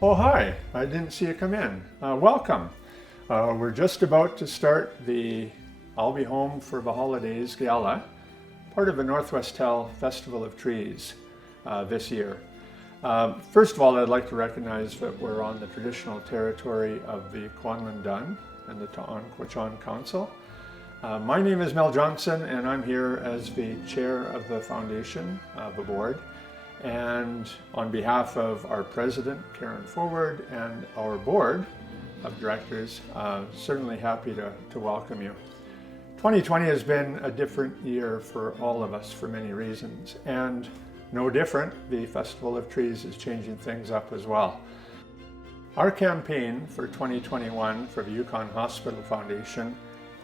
Oh, hi. I didn't see you come in. Welcome. We're just about to start the I'll Be Home for the Holidays Gala, part of the Northwestel Festival of Trees this year. First of all, I'd like to recognize that we're on the traditional territory of the Kwanlin Dun and the Ta'an Council. My name is Mel Johnson, and I'm here as the chair of the foundation, the board. And on behalf of our president, Karen Forward, and our board of directors, certainly happy to welcome you. 2020 has been a different year for all of us for many reasons, and no different, the Festival of Trees is changing things up as well. Our campaign for 2021 for the Yukon Hospital Foundation,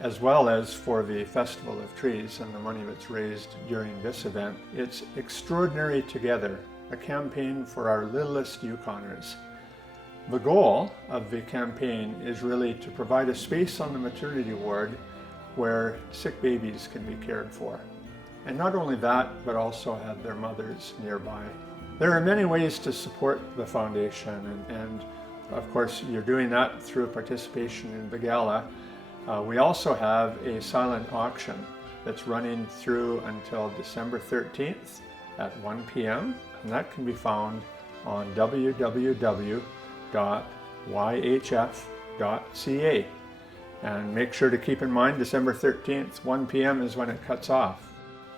as well as for the Festival of Trees and the money that's raised during this event, it's Extraordinary Together, a campaign for our littlest Yukoners. The goal of the campaign is really to provide a space on the maternity ward where sick babies can be cared for. And not only that, but also have their mothers nearby. There are many ways to support the foundation, and of course you're doing that through participation in the gala. We also have a silent auction that's running through until December 13th at 1 p.m. and that can be found on www.yhf.ca. And make sure to keep in mind December 13th, 1 p.m. is when it cuts off.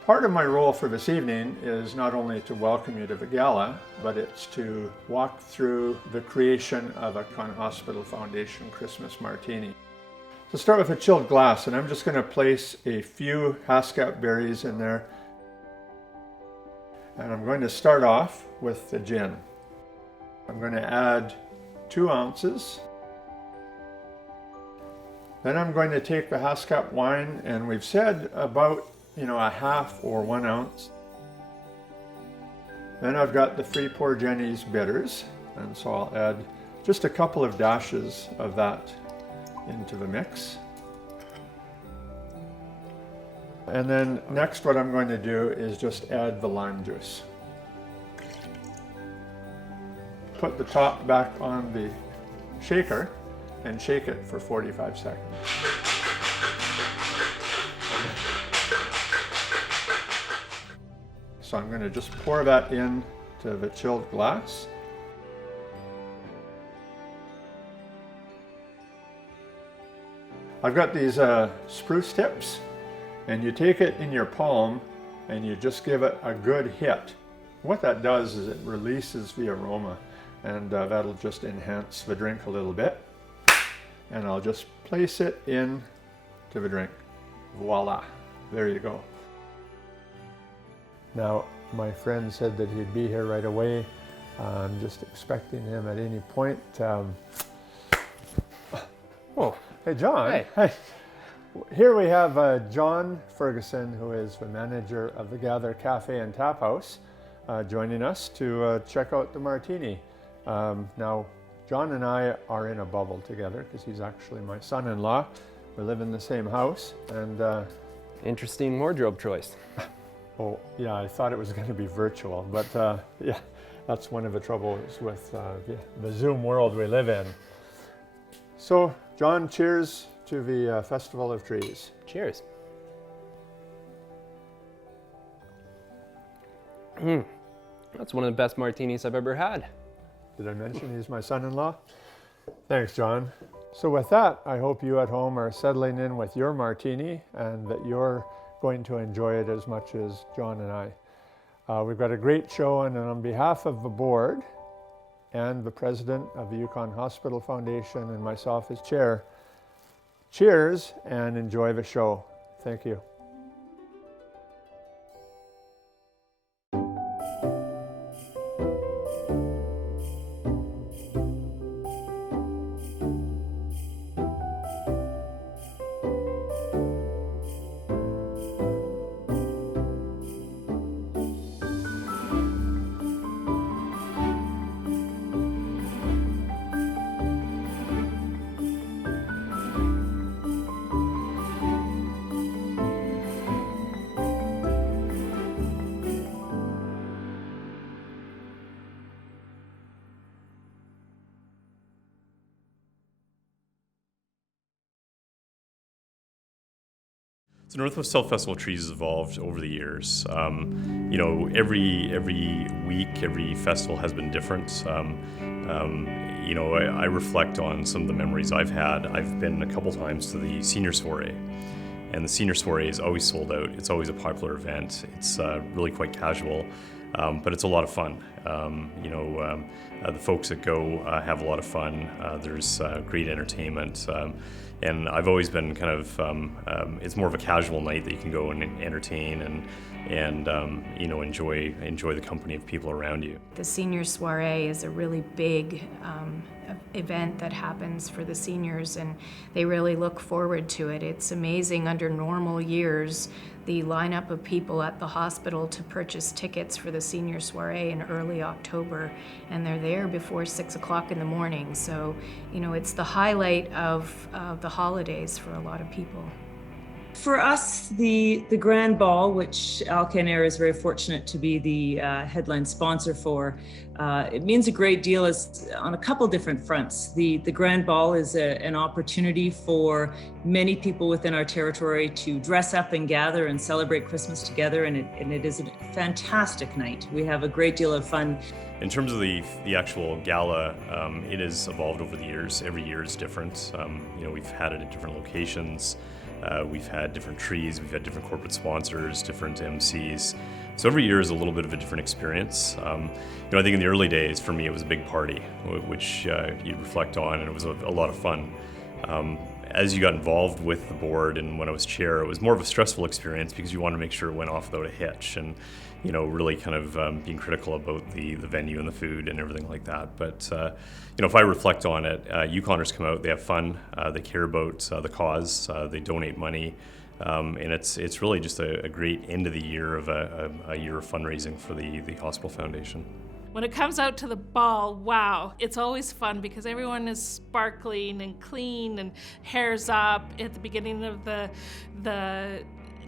Part of my role for this evening is not only to welcome you to the gala, but it's to walk through the creation of a Yukon Hospital Foundation Christmas Martini. To start with a chilled glass, and I'm just going to place a few Haskap berries in there. And I'm going to start off with the gin. I'm going to add 2 ounces. Then I'm going to take the Haskap wine, and we've said about a half or 1 ounce. Then I've got the Free Pour Jenny's bitters, and so I'll add just a couple of dashes of that into the mix. And then next what I'm going to do is just add the lime juice. Put the top back on the shaker and shake it for 45 seconds. So I'm going to just pour that into the chilled glass. I've got these spruce tips, and you take it in your palm and you just give it a good hit. What that does is it releases the aroma, and that'll just enhance the drink a little bit. And I'll just place it into the drink. Voila, there you go. Now, my friend said that he'd be here right away. I'm just expecting him at any point. Oh, hey John. Hey. Hey. Here we have John Ferguson, who is the manager of the Gather Cafe and Tap House, joining us to check out the martini. Now, John and I are in a bubble together because he's actually my son-in-law. We live in the same house, and Interesting wardrobe choice. oh yeah, I thought it was going to be virtual, but yeah, that's one of the troubles with the Zoom world we live in. So, John, cheers to the Festival of Trees. Cheers. That's one of the best martinis I've ever had. Did I mention he's my son-in-law? Thanks, John. So with that, I hope you at home are settling in with your martini and that you're going to enjoy it as much as John and I. We've got a great show, and on behalf of the board and the president of the Yukon Hospital Foundation and myself as chair, cheers and enjoy the show. Thank you. So Northwestel Festival of Trees has evolved over the years. Every week, every festival has been different. I reflect on some of the memories I've had. I've been a couple times to the senior soiree, and the senior soiree is always sold out. It's always a popular event. It's really quite casual, but it's a lot of fun. The folks that go have a lot of fun. There's great entertainment. And I've always been kind of, it's more of a casual night that you can go and entertain and enjoy the company of people around you. The senior soiree is a really big event that happens for the seniors, and they really look forward to it. It's amazing under normal years, the lineup of people at the hospital to purchase tickets for the senior soiree in early October, and they're there before 6 o'clock in the morning. So, it's the highlight of the holidays for a lot of people. For us, the Grand Ball, which Alcan Air is very fortunate to be the headline sponsor for, it means a great deal on a couple different fronts. The Grand Ball is an opportunity for many people within our territory to dress up and gather and celebrate Christmas together, and it is a fantastic night. We have a great deal of fun. In terms of the actual gala, it has evolved over the years. Every year is different. We've had it at different locations. We've had different trees, we've had different corporate sponsors, different MCs. So every year is a little bit of a different experience. I think in the early days, for me, it was a big party, which you reflect on, and it was a lot of fun. As you got involved with the board and when I was chair, it was more of a stressful experience because you wanted to make sure it went off without a hitch, and really kind of being critical about the venue and the food and everything like that. But if I reflect on it, Yukoners come out, they have fun, they care about the cause, they donate money, and it's really just a great end of the year of a year of fundraising for the Hospital Foundation. When it comes out to the ball, wow, it's always fun because everyone is sparkling and clean and hair's up at the beginning of the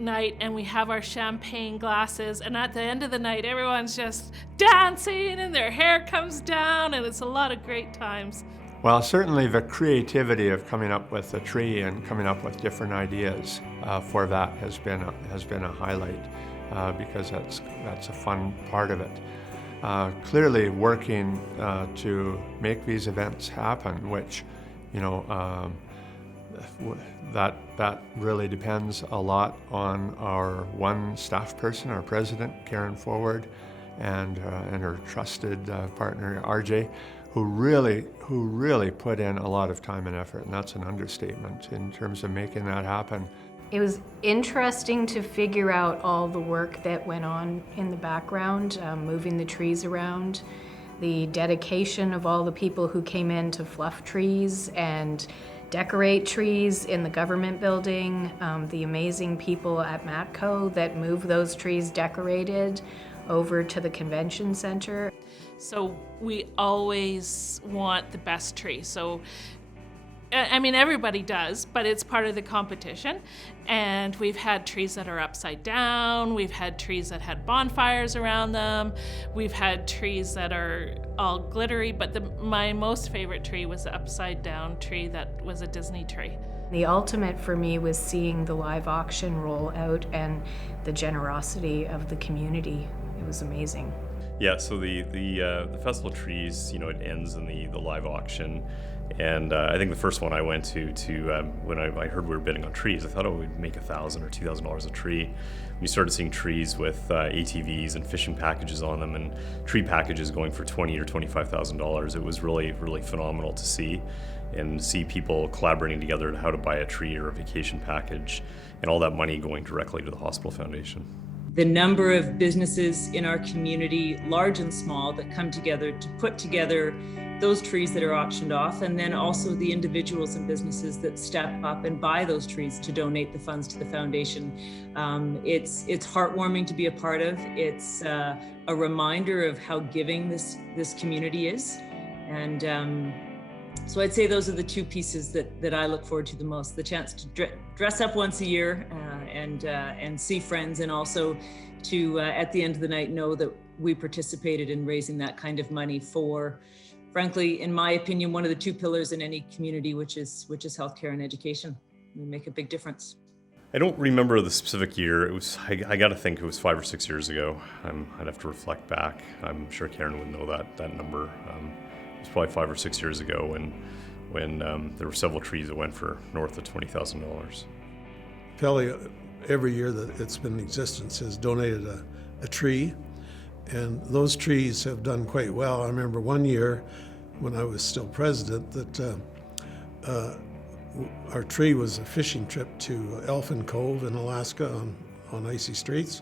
night, and we have our champagne glasses, and at the end of the night everyone's just dancing and their hair comes down, and it's a lot of great times. Well, certainly the creativity of coming up with a tree and coming up with different ideas for that has been a highlight because that's a fun part of it. Clearly working to make these events happen, which that really depends a lot on our one staff person, our president, Karen Forward, and her trusted partner, RJ, who really put in a lot of time and effort, and that's an understatement in terms of making that happen. It was interesting to figure out all the work that went on in the background, moving the trees around, the dedication of all the people who came in to fluff trees and decorate trees in the government building, the amazing people at Matco that move those trees decorated over to the convention center. So we always want the best tree. So everybody does, but it's part of the competition. And we've had trees that are upside down. We've had trees that had bonfires around them. We've had trees that are all glittery, but my most favorite tree was the upside down tree that was a Disney tree. The ultimate for me was seeing the live auction roll out and the generosity of the community. It was amazing. Yeah, so the Festival of Trees, it ends in the live auction. And I think the first one I went to when I heard we were bidding on trees, I thought it would make $1,000 or $2,000 a tree. We started seeing trees with ATVs and fishing packages on them, and tree packages going for $20,000 or $25,000. It was really, really phenomenal to see, and see people collaborating together on how to buy a tree or a vacation package, and all that money going directly to the Hospital Foundation. The number of businesses in our community, large and small, that come together to put together those trees that are auctioned off, and then also the individuals and businesses that step up and buy those trees to donate the funds to the foundation. It's heartwarming to be a part of. It's a reminder of how giving this community is, and so I'd say those are the two pieces that I look forward to the most: the chance to dress up once a year and see friends, and also to at the end of the night know that we participated in raising that kind of money for, frankly, in my opinion, one of the two pillars in any community, which is healthcare and education. We make a big difference. I don't remember the specific year. It was, I got to think it was 5 or 6 years ago. I'd have to reflect back. I'm sure Karen would know that number. It was probably 5 or 6 years ago when there were several trees that went for north of $20,000. Pele, every year that it's been in existence, has donated a tree, and those trees have done quite well. I remember one year when I was still president that our tree was a fishing trip to Elfin Cove in Alaska on icy streets.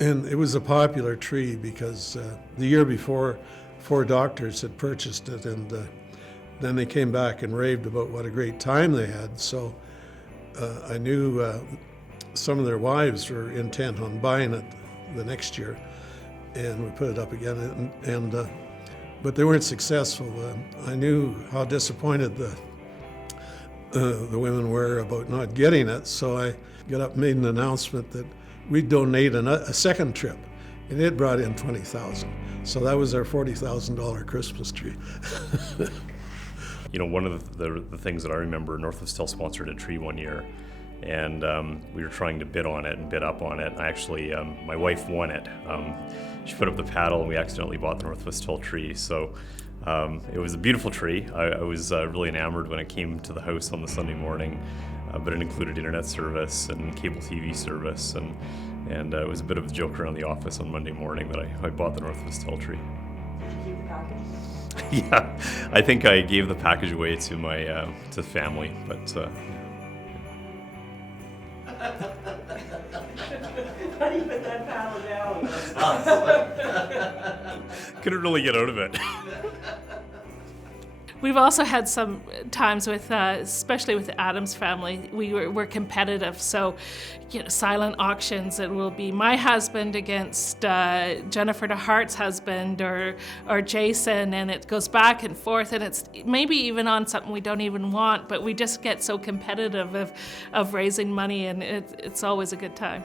And it was a popular tree because the year before, 4 doctors had purchased it, and then they came back and raved about what a great time they had. So I knew some of their wives were intent on buying it the next year, and we put it up again. But they weren't successful. I knew how disappointed the women were about not getting it, so I got up and made an announcement that we'd donate a second trip, and it brought in $20,000. So that was our $40,000 Christmas tree. You know, one of the things that I remember, Northwestel sponsored a tree one year, and we were trying to bid on it and bid up on it. Actually, my wife won it. She put up the paddle, and we accidentally bought the Northwestel tree. So it was a beautiful tree. I was really enamored when it came to the house on the Sunday morning, but it included internet service and cable TV service, and it was a bit of a joke around the office on Monday morning that I bought the Northwestel tree. Yeah, I think I gave the package away to my to family, but How do you put that paddle down? couldn't really get out of it. We've also had some times with, especially with the Adams family, we're competitive. So, you know, silent auctions. It will be my husband against Jennifer DeHart's husband, or Jason, and it goes back and forth. And it's maybe even on something we don't even want, but we just get so competitive of raising money, and it's always a good time.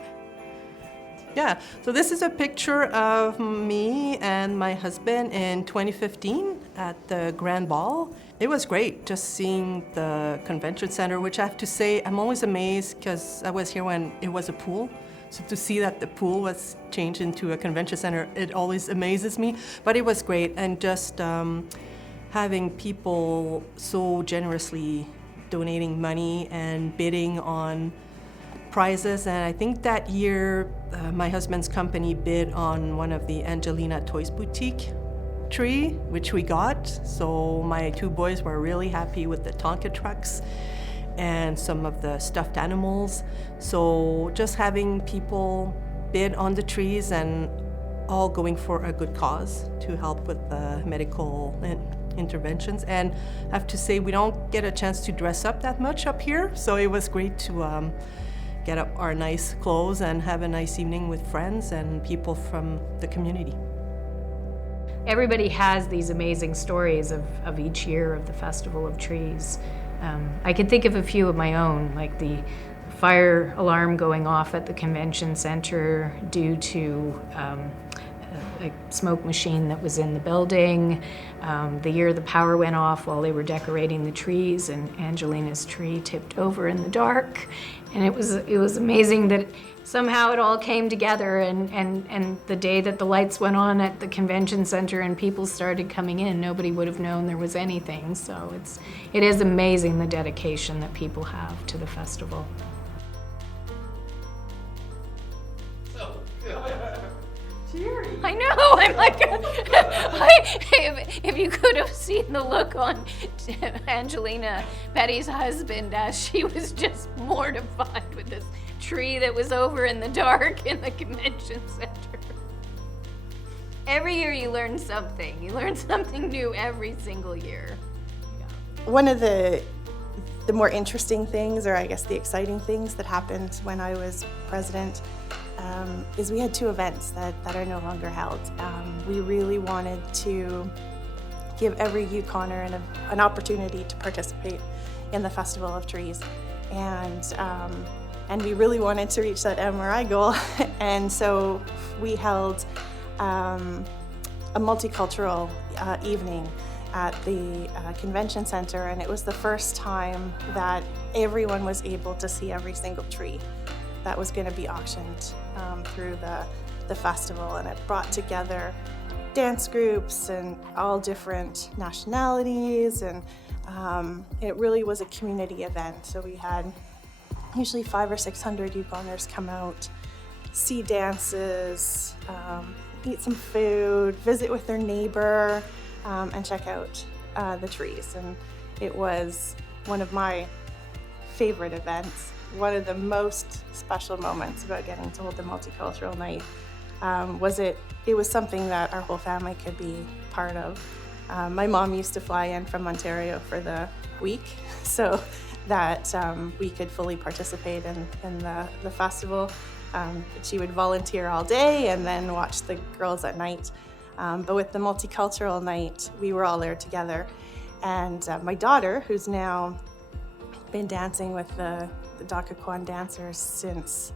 Yeah, so this is a picture of me and my husband in 2015 at the Grand Ball. It was great just seeing the convention center, which I have to say, I'm always amazed because I was here when it was a pool. So to see that the pool was changed into a convention center, it always amazes me. But it was great, and just having people so generously donating money and bidding on prizes. And I think that year my husband's company bid on one of the Angelina Toys Boutique tree, which we got. So my 2 boys were really happy with the Tonka trucks and some of the stuffed animals. So just having people bid on the trees and all going for a good cause to help with the medical interventions. And I have to say, we don't get a chance to dress up that much up here, so it was great to get up our nice clothes and have a nice evening with friends and people from the community. Everybody has these amazing stories of each year of the Festival of Trees. I can think of a few of my own, like the fire alarm going off at the convention center due to a smoke machine that was in the building. The year the power went off while they were decorating the trees and Angelina's tree tipped over in the dark. And it was amazing that somehow it all came together, and the day that the lights went on at the convention center and people started coming in, nobody would have known there was anything. So it is amazing the dedication that people have to the festival. I know, I'm like, if you could have seen the look on Angelina, Betty's husband, as she was just mortified with this tree that was over in the dark in the convention center. Every year you learn something. You learn something new every single year. One of the more interesting things, or I guess the exciting things that happened when I was president, is we had 2 events that are no longer held. We really wanted to give every Yukoner an opportunity to participate in the Festival of Trees, and we really wanted to reach that MRI goal. And so we held a multicultural evening, at the convention center, and it was the first time that everyone was able to see every single tree that was going to be auctioned through the festival, and it brought together dance groups and all different nationalities, and it really was a community event. So we had usually 500 or 600 Yukoners come out, see dances, eat some food, visit with their neighbor, and check out the trees. And it was one of my favorite events. One of the most special moments about getting to hold the multicultural night it was something that our whole family could be part of. My mom used to fly in from Ontario for the week so that we could fully participate in the festival. She would volunteer all day and then watch the girls at night. But with the multicultural night, we were all there together. And my daughter, who's now been dancing with the Dakakwan dancers since,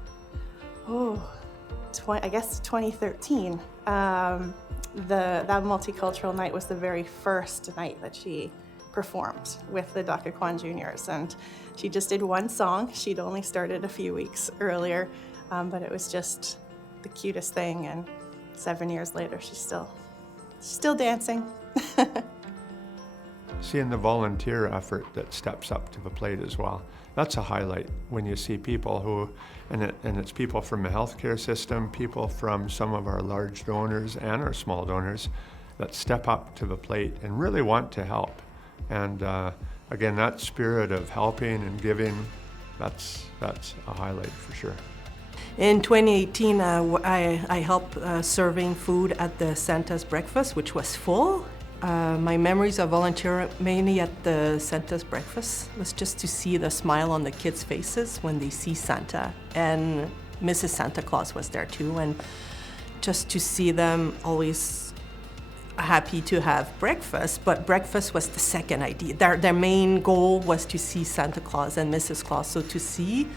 I guess 2013. That multicultural night was the very first night that she performed with the Dakakwan juniors, and she just did one song. She'd only started a few weeks earlier, but it was just the cutest thing, and 7 years later she's still dancing. Seeing the volunteer effort that steps up to the plate as well. That's a highlight when you see people and it's people from the healthcare system, people from some of our large donors and our small donors that step up to the plate and really want to help. And again, that spirit of helping and giving, that's a highlight for sure. In 2018, I helped serving food at the Santa's breakfast, which was full. My memories of volunteering mainly at the Santa's breakfast was just to see the smile on the kids' faces when they see Santa. And Mrs. Santa Claus was there too, and just to see them always happy to have breakfast, but breakfast was the second idea. Their main goal was to see Santa Claus and Mrs. Claus, so to see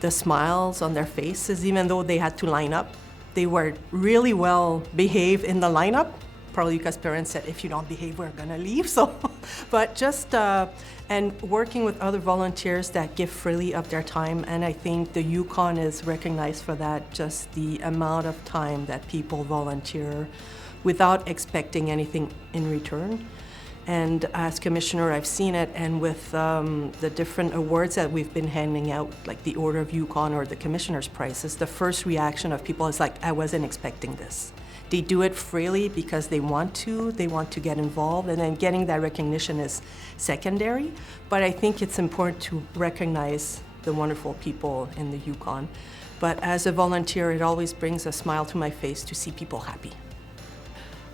the smiles on their faces, even though they had to line up, they were really well behaved in the lineup. Probably because parents said, if you don't behave, we're gonna leave. So, but just, and working with other volunteers that give freely of their time. And I think the Yukon is recognized for that, just the amount of time that people volunteer without expecting anything in return. And as commissioner, I've seen it, and with the different awards that we've been handing out, like the Order of Yukon or the Commissioner's Prizes, the first reaction of people is like, I wasn't expecting this. They do it freely because they want to get involved, and then getting that recognition is secondary. But I think it's important to recognize the wonderful people in the Yukon. But as a volunteer, it always brings a smile to my face to see people happy.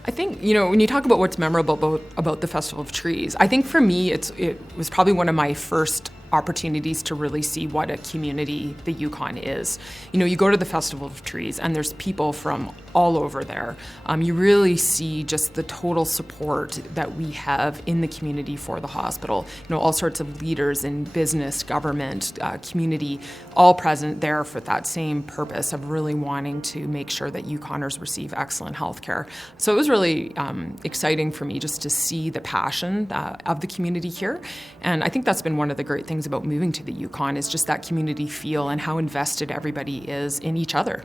I think, when you talk about what's memorable about the Festival of Trees, I think for me it was probably one of my first opportunities to really see what a community the Yukon is. You go to the Festival of Trees and there's people from all over there. You really see just the total support that we have in the community for the hospital. All sorts of leaders in business, government, community, all present there for that same purpose of really wanting to make sure that Yukoners receive excellent health care. So it was really exciting for me just to see the passion of the community here. And I think that's been one of the great things about moving to the Yukon, is just that community feel and how invested everybody is in each other.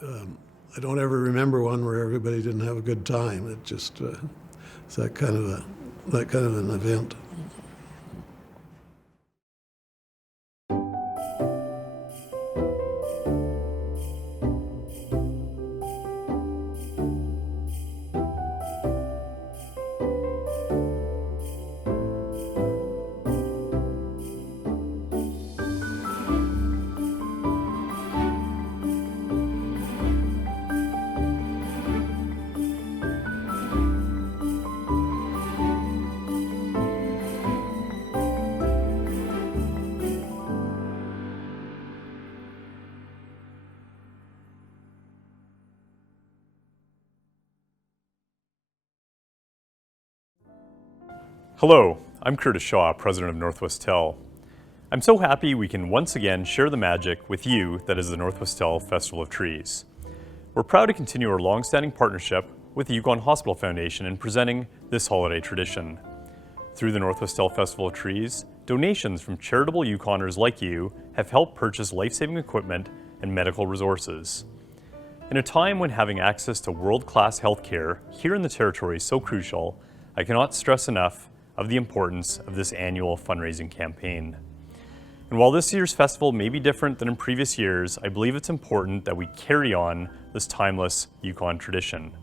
I don't ever remember one where everybody didn't have a good time. It just it's that kind of an event. Hello, I'm Curtis Shaw, President of Northwestel. I'm so happy we can once again share the magic with you that is the Northwestel Festival of Trees. We're proud to continue our long-standing partnership with the Yukon Hospital Foundation in presenting this holiday tradition. Through the Northwestel Festival of Trees, donations from charitable Yukoners like you have helped purchase life-saving equipment and medical resources. In a time when having access to world-class healthcare here in the Territory is so crucial, I cannot stress enough of the importance of this annual fundraising campaign. And while this year's festival may be different than in previous years, I believe it's important that we carry on this timeless Yukon tradition.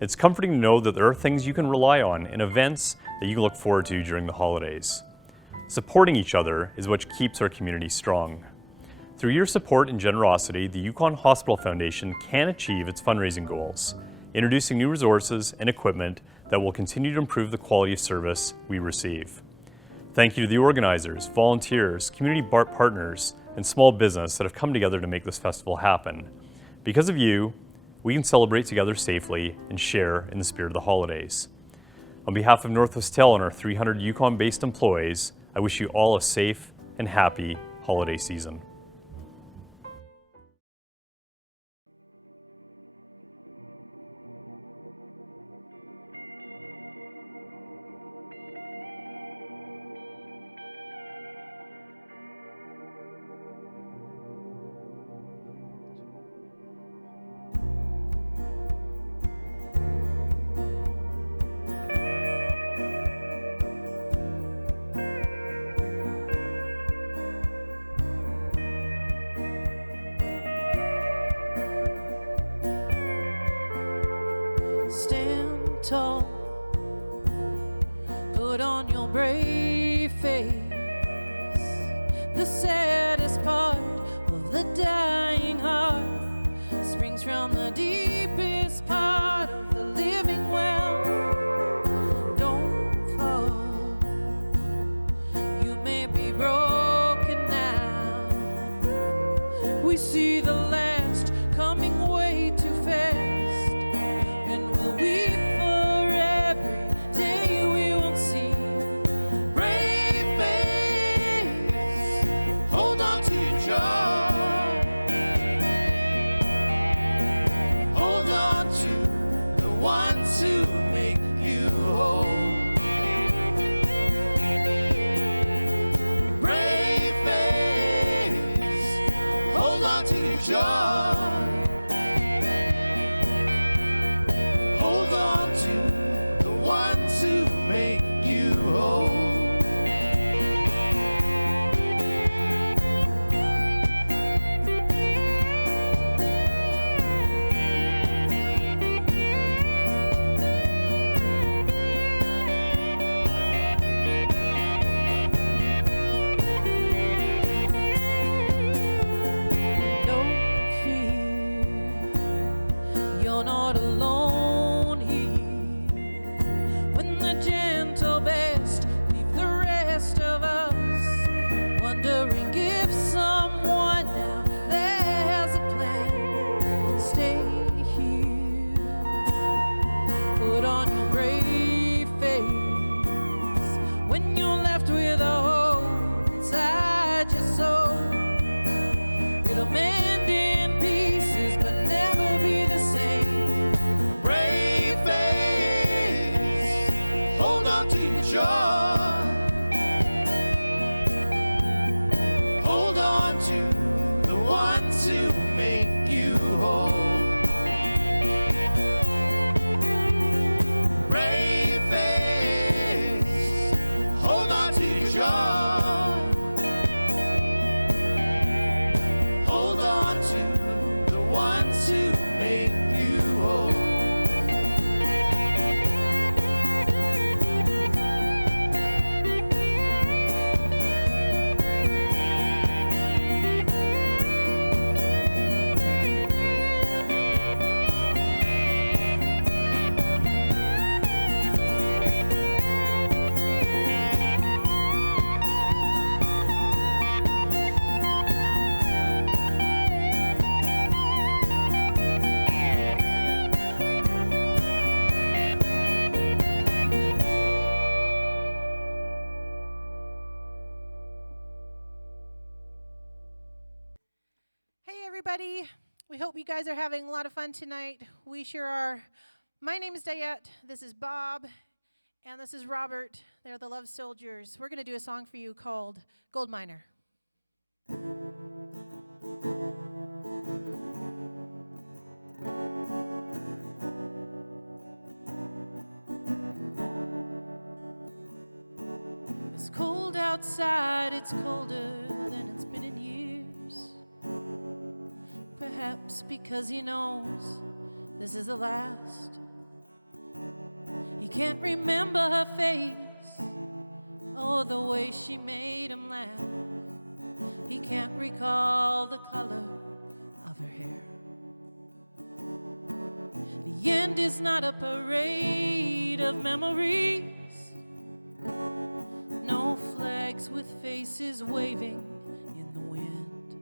It's comforting to know that there are things you can rely on and events that you can look forward to during the holidays. Supporting each other is what keeps our community strong. Through your support and generosity, the Yukon Hospital Foundation can achieve its fundraising goals, introducing new resources and equipment that will continue to improve the quality of service we receive. Thank you to the organizers, volunteers, community partners, and small business that have come together to make this festival happen. Because of you, we can celebrate together safely and share in the spirit of the holidays. On behalf of Northwestel and our 300 Yukon-based employees, I wish you all a safe and happy holiday season. Stand tall, put on your brave face. The saddest part of the dying heart springs from the deepest part of the living well. Don't fall, you may be broken now. We see the last coming way too fast. Weep for every day we won't see. Brave face, hold on to your joy. Hold on to the ones who make you whole. Brave face, hold on to your joy. You're not alone here. When the gentle best leave the rest of us wondering if someone out there has a plan. Stay here, put on your brave face. When you're left with a hole inside your soul, it'll mend in pieces but never be the same. Brave face, hold on to your joy. Hold on to the ones who make you whole. Brave face, hold on to your joy. Hold on to the ones who make you whole. Hey everybody, we hope you guys are having a lot of fun tonight. We sure are. My name is Diette, this is Bob, and this is Robert. They're the Love Soldiers. We're going to do a song for you called Gold Miner. It's cold outside, it's colder than it's been in years. Perhaps because he knows this is the last. He can't remember her face or the way she made him laugh. He can't recall the color of her hair. The end is not a parade of memories. No flags with faces waving in the wind.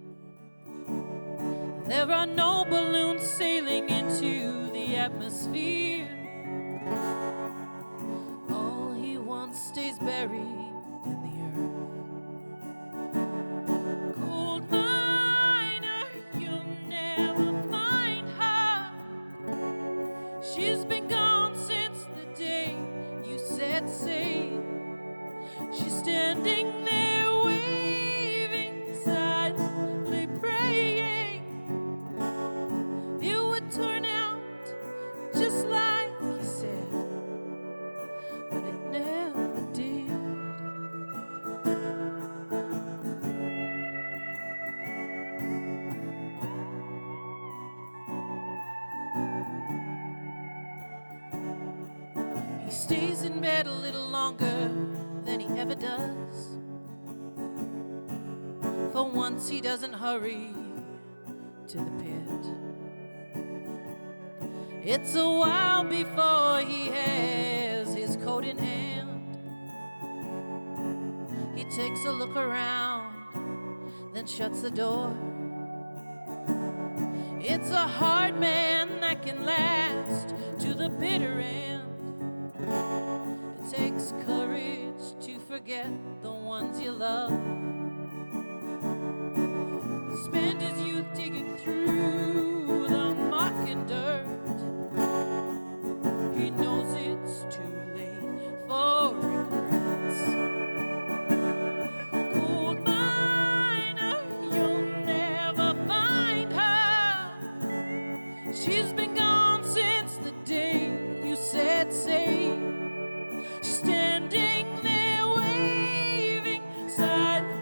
There are no balloons sailing into the atmosphere. All he wants stays buried in the earth. Gold miner, you'll never find her. She's been gone since the day you set sail. She's standing there waving, silently praying it would turn out just like he said, but it never did. He stays in bed a little longer than he ever does. For once he doesn't hurry to the pit. It's a while before he has his coat in hand. He takes a look around, then shuts the door. It's a hard man that can last to the bitter end. It takes courage to forget the ones you love. Spend his youth digging through the muck and dirt. He knows it's too late for regrets. Gold miner, you'll never find her. She's been gone since the day you set sail. She's standing there waving, silent.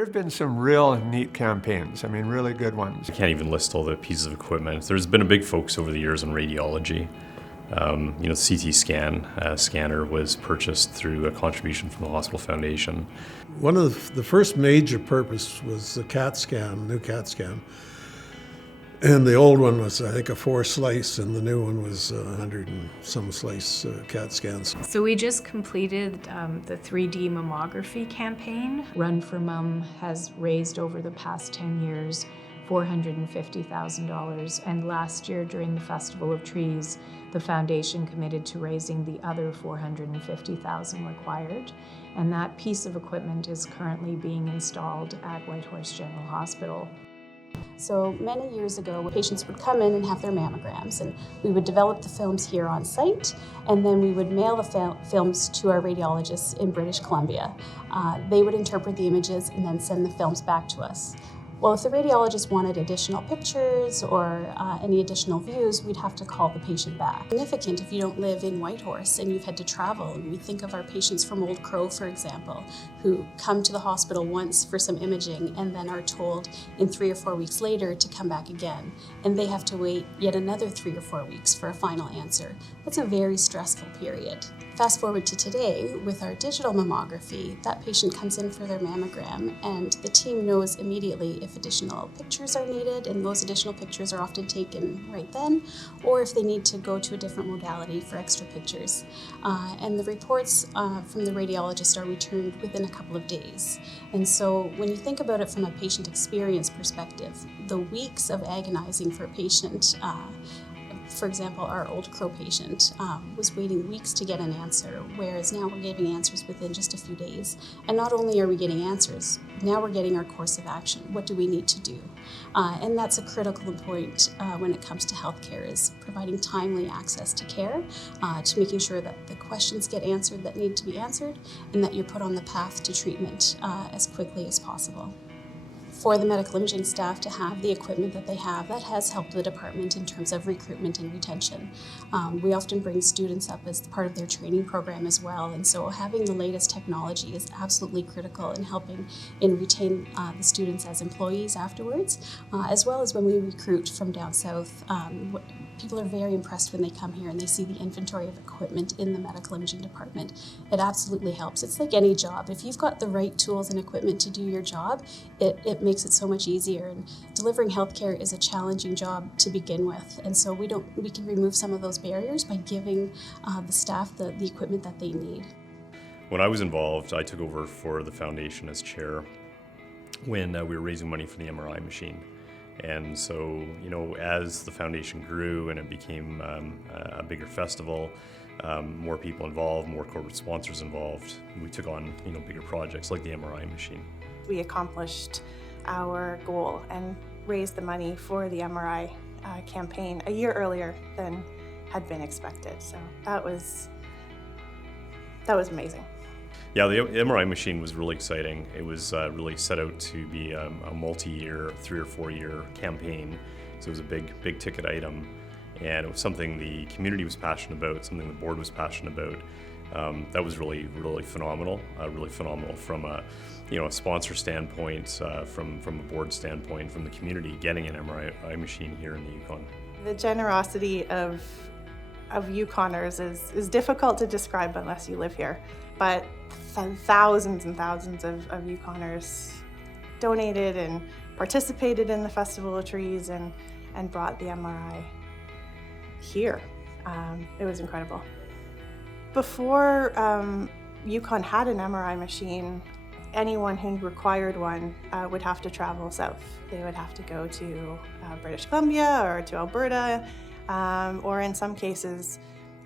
There have been some real neat campaigns, I mean really good ones. I can't even list all the pieces of equipment. There's been a big focus over the years on radiology. CT scanner was purchased through a contribution from the Hospital Foundation. One of the first major purpose was the CAT scan, new CAT scan. And the old one was, I think, a 4-slice, and the new one was 100 and some slice CAT scans. So we just completed the 3D mammography campaign. Run for Mum has raised over the past 10 years $450,000, and last year during the Festival of Trees, the foundation committed to raising the other $450,000 required, and that piece of equipment is currently being installed at Whitehorse General Hospital. So many years ago, patients would come in and have their mammograms, and we would develop the films here on site, and then we would mail the films to our radiologists in British Columbia. They would interpret the images and then send the films back to us. Well, if the radiologist wanted additional pictures or any additional views, we'd have to call the patient back. Significant if you don't live in Whitehorse and you've had to travel. We think of our patients from Old Crow, for example, who come to the hospital once for some imaging and then are told in 3 or 4 weeks later to come back again. And they have to wait yet another 3 or 4 weeks for a final answer. That's a very stressful period. Fast forward to today, with our digital mammography, that patient comes in for their mammogram and the team knows immediately if additional pictures are needed, and those additional pictures are often taken right then, or if they need to go to a different modality for extra pictures. And the reports from the radiologist are returned within a couple of days. And so when you think about it from a patient experience perspective, the weeks of agonizing for a patient, for example, our Old Crow patient was waiting weeks to get an answer, whereas now we're getting answers within just a few days. And not only are we getting answers, now we're getting our course of action. What do we need to do? And that's a critical point when it comes to healthcare, is providing timely access to care, to making sure that the questions get answered that need to be answered, and that you're put on the path to treatment as quickly as possible. For the medical imaging staff to have the equipment that they have, that has helped the department in terms of recruitment and retention. We often bring students up as part of their training program as well, and so having the latest technology is absolutely critical in helping retain the students as employees afterwards, as well as when we recruit from down south. People are very impressed when they come here and they see the inventory of equipment in the medical imaging department. It absolutely helps. It's like any job. If you've got the right tools and equipment to do your job, it makes it so much easier. And delivering healthcare is a challenging job to begin with. And so we can remove some of those barriers by giving the staff the equipment that they need. When I was involved, I took over for the foundation as chair when we were raising money for the MRI machine. And so, as the foundation grew and it became a bigger festival, more people involved, more corporate sponsors involved, we took on, bigger projects like the MRI machine. We accomplished our goal and raised the money for the MRI campaign a year earlier than had been expected. So that was amazing. Yeah, the MRI machine was really exciting. It was really set out to be a multi-year, 3 or 4 year campaign. So it was a big ticket item, and it was something the community was passionate about, something the board was passionate about. That was really phenomenal. Really phenomenal from a sponsor standpoint, from a board standpoint, from the community getting an MRI machine here in the Yukon. The generosity of Yukoners is difficult to describe unless you live here. But thousands and thousands of Yukoners donated and participated in the Festival of Trees and brought the MRI here. It was incredible. Before Yukon had an MRI machine, anyone who required one would have to travel south. They would have to go to British Columbia or to Alberta, or in some cases,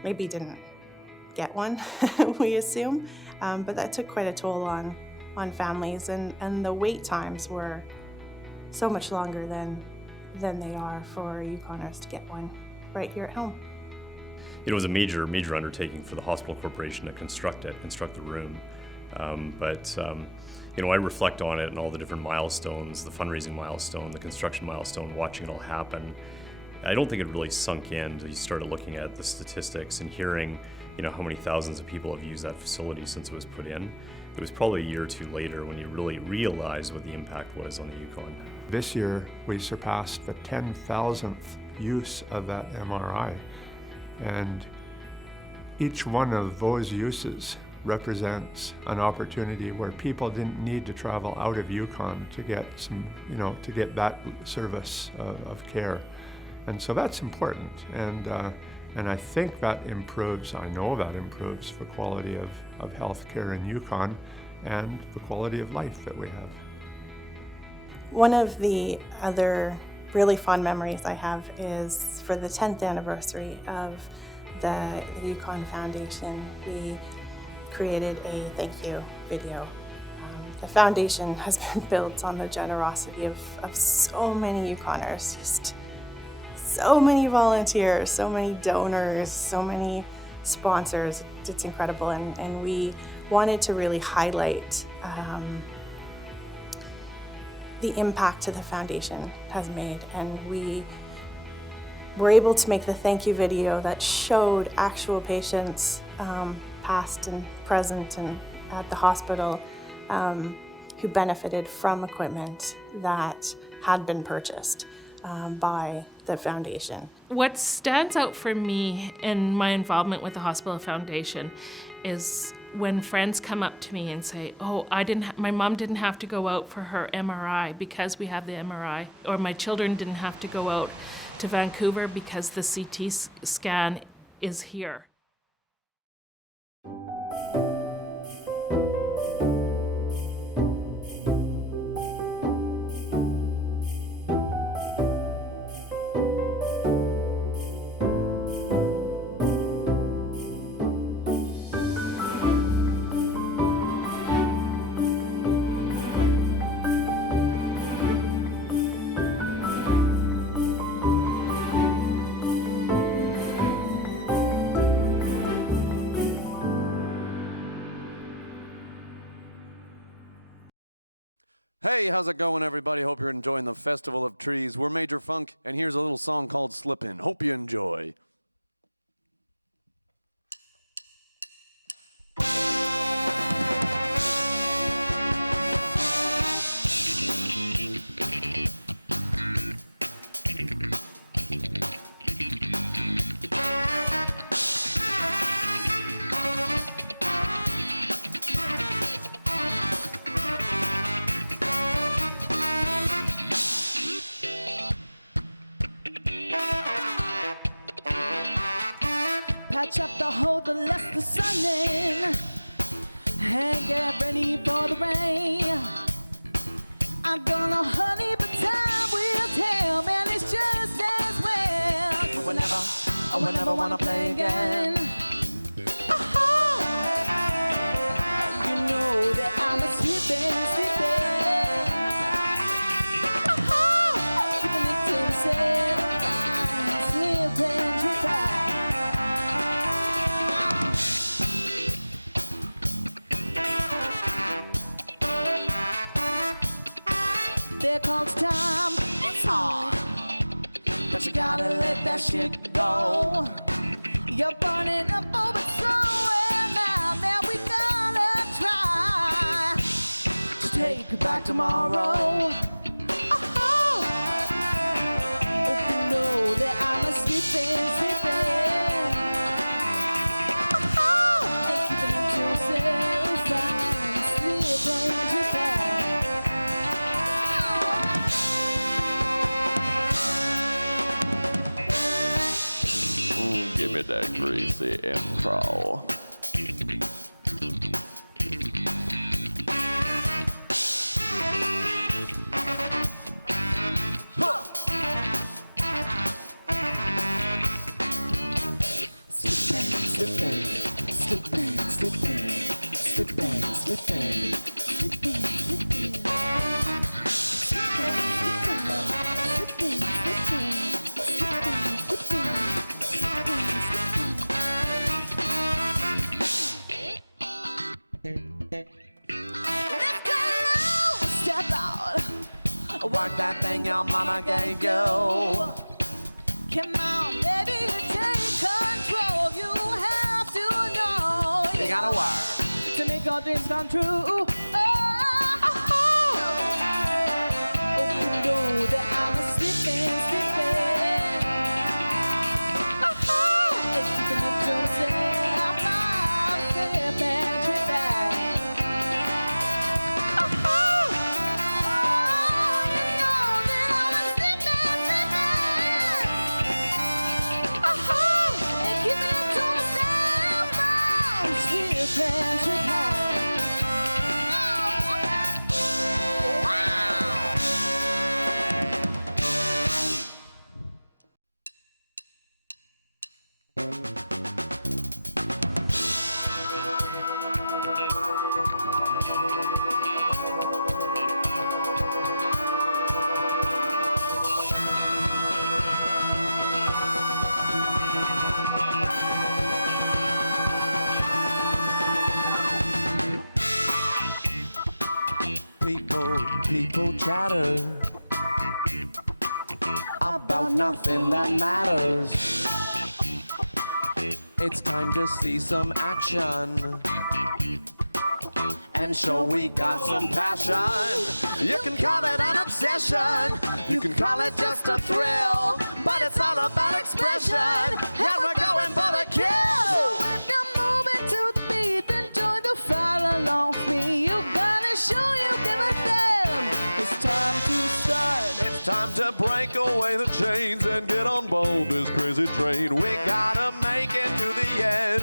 maybe didn't get one, we assume, but that took quite a toll on families, and the wait times were so much longer than they are for Yukoners to get one right here at home. It was a major undertaking for the hospital corporation to construct the room, but I reflect on it and all the different milestones, the fundraising milestone, the construction milestone, watching it all happen. I don't think it really sunk in until you started looking at the statistics and hearing how many thousands of people have used that facility since it was put in. It was probably a year or two later when you really realized what the impact was on the Yukon. This year, we surpassed the 10,000th use of that MRI. And each one of those uses represents an opportunity where people didn't need to travel out of Yukon to get some, to get that service of care. And so that's important. And I think that improves, I know that improves the quality of health care in Yukon and the quality of life that we have. One of the other really fond memories I have is for the 10th anniversary of the Yukon Foundation. We created a thank you video. The foundation has been built on the generosity of so many Yukoners, just so many volunteers, so many donors, so many sponsors. It's incredible, and we wanted to really highlight the impact that the foundation has made, and we were able to make the thank you video that showed actual patients, past and present and at the hospital, who benefited from equipment that had been purchased by the foundation. What stands out for me in my involvement with the Hospital Foundation is when friends come up to me and say, oh, my mom didn't have to go out for her MRI because we have the MRI, or my children didn't have to go out to Vancouver because the CT scan is here. Hey, how's it going, everybody? Hope you're enjoying the Festival of Trees. We're Major Funk, and here's a little song called Slippin'. Hope you enjoy. Patch up the hole to let the sun in and get ready for the rain. I'm gonna honey, but time will tell, man, it's just as well. I will never wanna play again. You know that I'm a sleeping. Keeping it to myself, sleeping, tripping. There comes time, it's hard, but you gotta let that shit go. You're burning up over somewhere now, man, we gotta try to take it back tomorrow. Oh, you know that I'm a sleeping. Ain't keeping it to myself, I'm sleeping too fast. Give me that greasy intro. Work that thing your mama gave you. Come on, baby, take control. You have to know. You gotta work to make your dreams come come true. Oh, you know that I'm a slipping. And keeping it to myself, I'm slipping through that. You know that I'm a slipping. And keeping it to myself, I'm slipping through that. People chatter about nothing that matters. It's time to see some action and show we got some passion. You can call it an obsession, you can call it just a thrill, but it's all about expression, and we're going for the kill. So if you're moving to the beat, then join the follow along with me. You gotta show you give a damn. It's time to start. It's time to break away the chains and get on board this crazy train. We gotta make it to the end.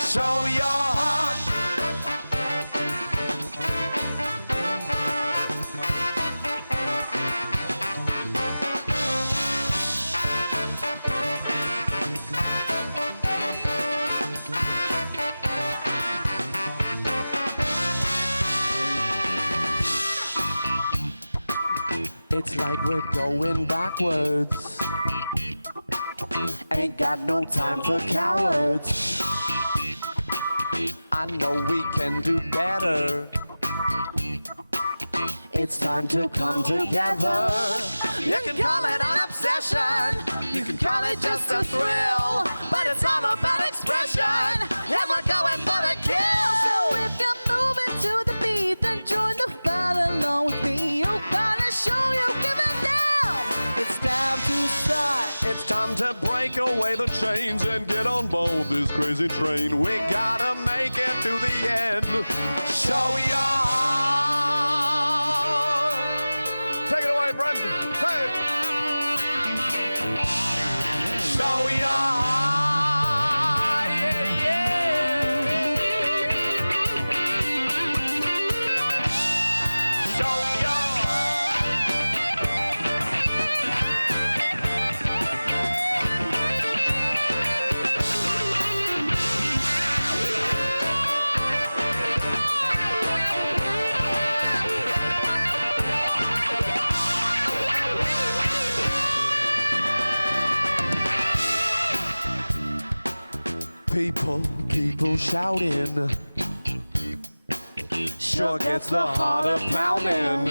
Show your heart. It's like we're going backwards. Ain't got no time for cowards. I know we can do better. It's time to come together. You can call it an obsession, you can call it just a thrill, but it's all about expression, and we're going for the kill. So if you're moving to the beat, then join the fight along with me. You gotta show you give it down. It's time to start. It's time to break away the chains and get on board this crazy train. We gotta make it to the end. Show your heart. Take it away, Brendan. Hey. Show your heart. Yeah, yeah. Show your people shouting sure gets the heart a pounding.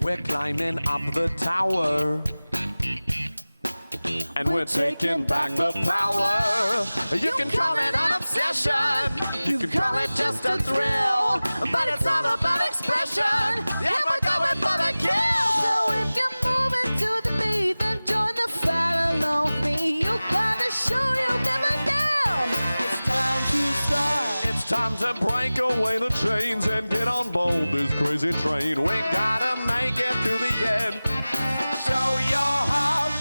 We're climbing up the tower and we're taking back the power. You can call it an obsession, you can call it just a thrill, but it's all about expression, and we're going for the kill. So if you're moving to the beat, then join the fight along with me. You gotta show you give it down. It's time to start. It's time to break away the chains and get on board this crazy train. We gotta make it to the end. Show your heart.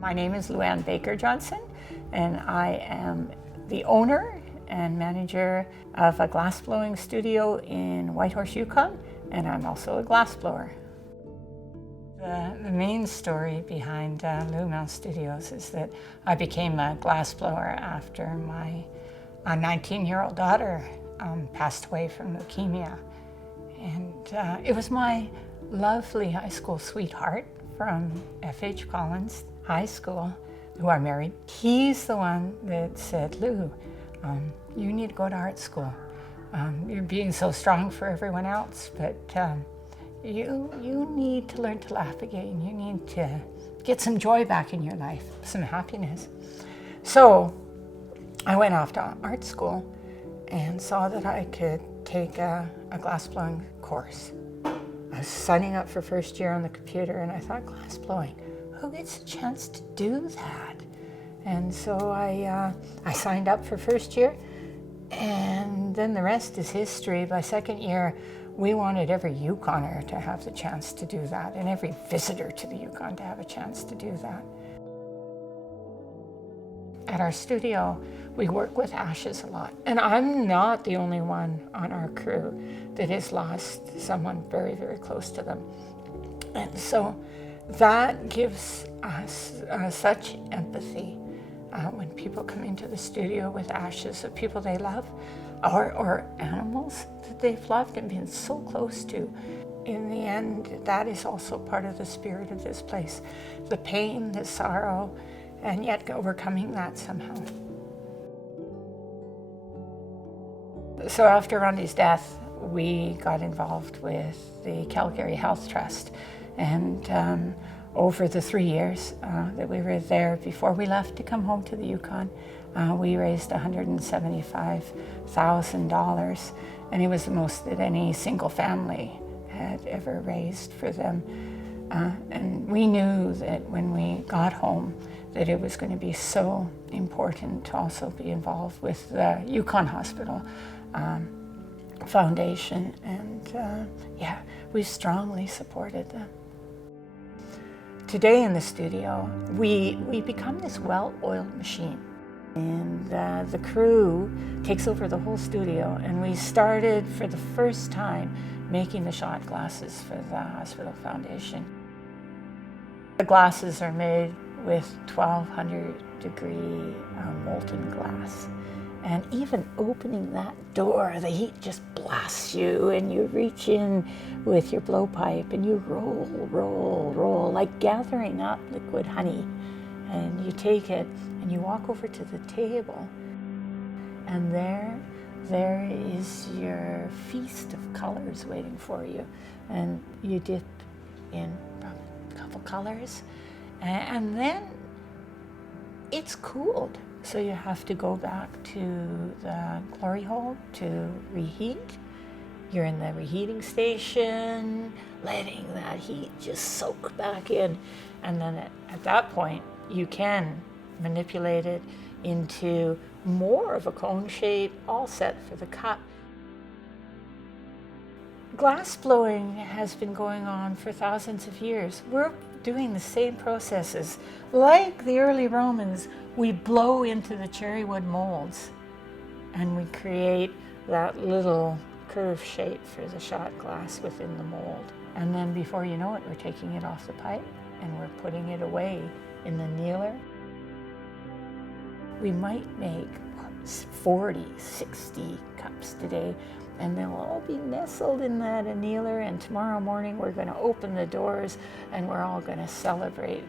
My name is Luann Baker Johnson, and I am the owner and manager of a glassblowing studio in Whitehorse, Yukon, and I'm also a glassblower. The main story behind Lumel Studios is that I became a glassblower after my 19-year-old daughter passed away from leukemia. And it was my lovely high school sweetheart from F.H. Collins High School, who I married. He's the one that said, Lou, you need to go to art school. You're being so strong for everyone else, but you need to learn to laugh again. You need to get some joy back in your life, some happiness. So I went off to art school and saw that I could take a glassblowing course. I was signing up for first year on the computer, and I thought, glassblowing, who gets a chance to do that? And so I signed up for first year, and then the rest is history. By second year, we wanted every Yukoner to have the chance to do that, and every visitor to the Yukon to have a chance to do that. At our studio, we work with ashes a lot. And I'm not the only one on our crew that has lost someone very, very close to them. And so that gives us such empathy when people come into the studio with ashes of people they love, or animals that they've loved and been so close to. In the end, that is also part of the spirit of this place. The pain, the sorrow, and yet overcoming that somehow. So after Rondi's death, we got involved with the Calgary Health Trust. And over the 3 years that we were there before we left to come home to the Yukon, we raised $175,000. And it was the most that any single family had ever raised for them. And we knew that when we got home, that it was going to be so important to also be involved with the Yukon Hospital Foundation, and yeah, we strongly supported them. Today in the studio, we become this well-oiled machine, and the crew takes over the whole studio, and we started for the first time making the shot glasses for the Hospital Foundation. The glasses are made with 1200 degree molten glass. And even opening that door, the heat just blasts you, and you reach in with your blowpipe and you roll, roll, roll, like gathering up liquid honey. And you take it and you walk over to the table, and there is your feast of colors waiting for you. And you dip in a couple colors, and then it's cooled. So you have to go back to the glory hole to reheat. You're in the reheating station, letting that heat just soak back in. And then at that point, you can manipulate it into more of a cone shape, all set for the cup. Glass blowing has been going on for thousands of years. We're doing the same processes. Like the early Romans, we blow into the cherry wood molds and we create that little curved shape for the shot glass within the mold. And then before you know it, we're taking it off the pipe and we're putting it away in the annealer. We might make 40, 60 cups today, and they'll all be nestled in that annealer, and tomorrow morning we're going to open the doors and we're all going to celebrate.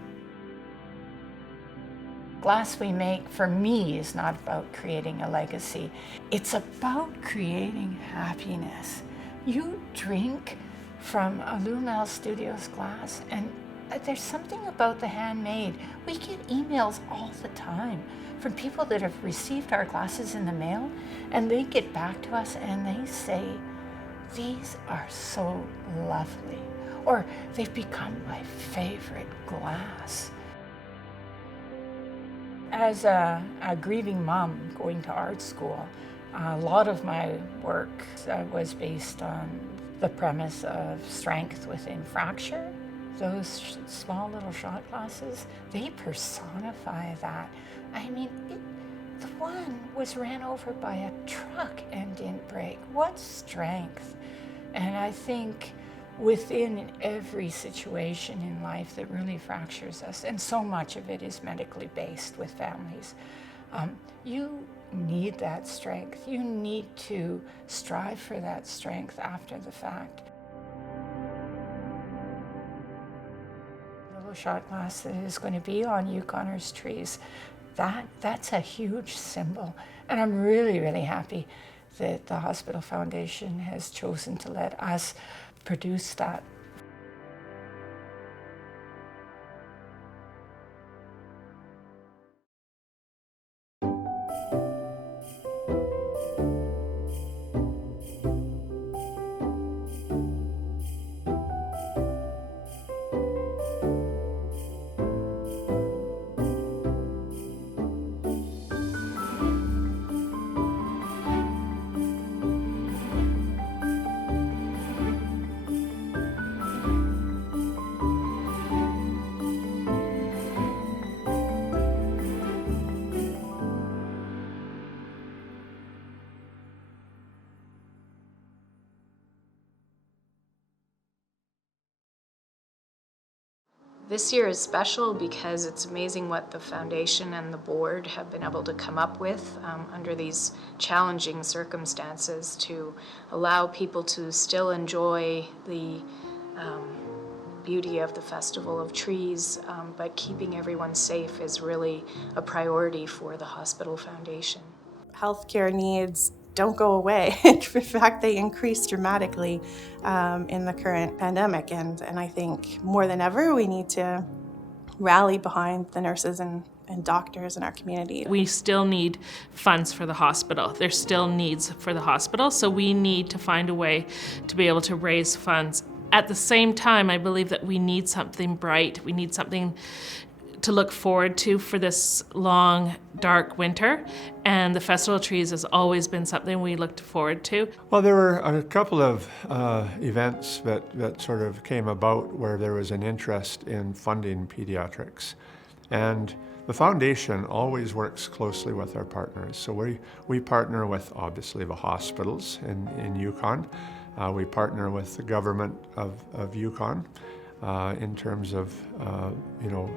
Glass we make, for me, is not about creating a legacy. It's about creating happiness. You drink from a Lumel Studios glass, and there's something about the handmade. We get emails all the time from people that have received our glasses in the mail, and they get back to us and they say, these are so lovely, or they've become my favorite glass. As a grieving mom going to art school, a lot of my work was based on the premise of strength within fracture those small little shot glasses, they personify that. I mean, the one was ran over by a truck and didn't break. What strength. And I think within every situation in life that really fractures us, and so much of it is medically based with families, you need that strength. You need to strive for that strength after the fact. The little shot glass that is going to be on Yukoners trees, that's a huge symbol. And I'm really, really happy that the Hospital Foundation has chosen to let us produce that. This year is special because it's amazing what the foundation and the board have been able to come up with under these challenging circumstances to allow people to still enjoy the beauty of the Festival of Trees, but keeping everyone safe is really a priority for the Hospital Foundation. Healthcare needs don't go away. In fact, they increase dramatically in the current pandemic. And I think more than ever, we need to rally behind the nurses and doctors in our community. We still need funds for the hospital. There's still needs for the hospital, so we need to find a way to be able to raise funds. At the same time, I believe that we need something bright. We need something to look forward to for this long, dark winter. And the Festival of Trees has always been something we looked forward to. Well, there were a couple of events that sort of came about where there was an interest in funding pediatrics. And the foundation always works closely with our partners. So we partner with, obviously, the hospitals in Yukon. We partner with the government of Yukon. In terms of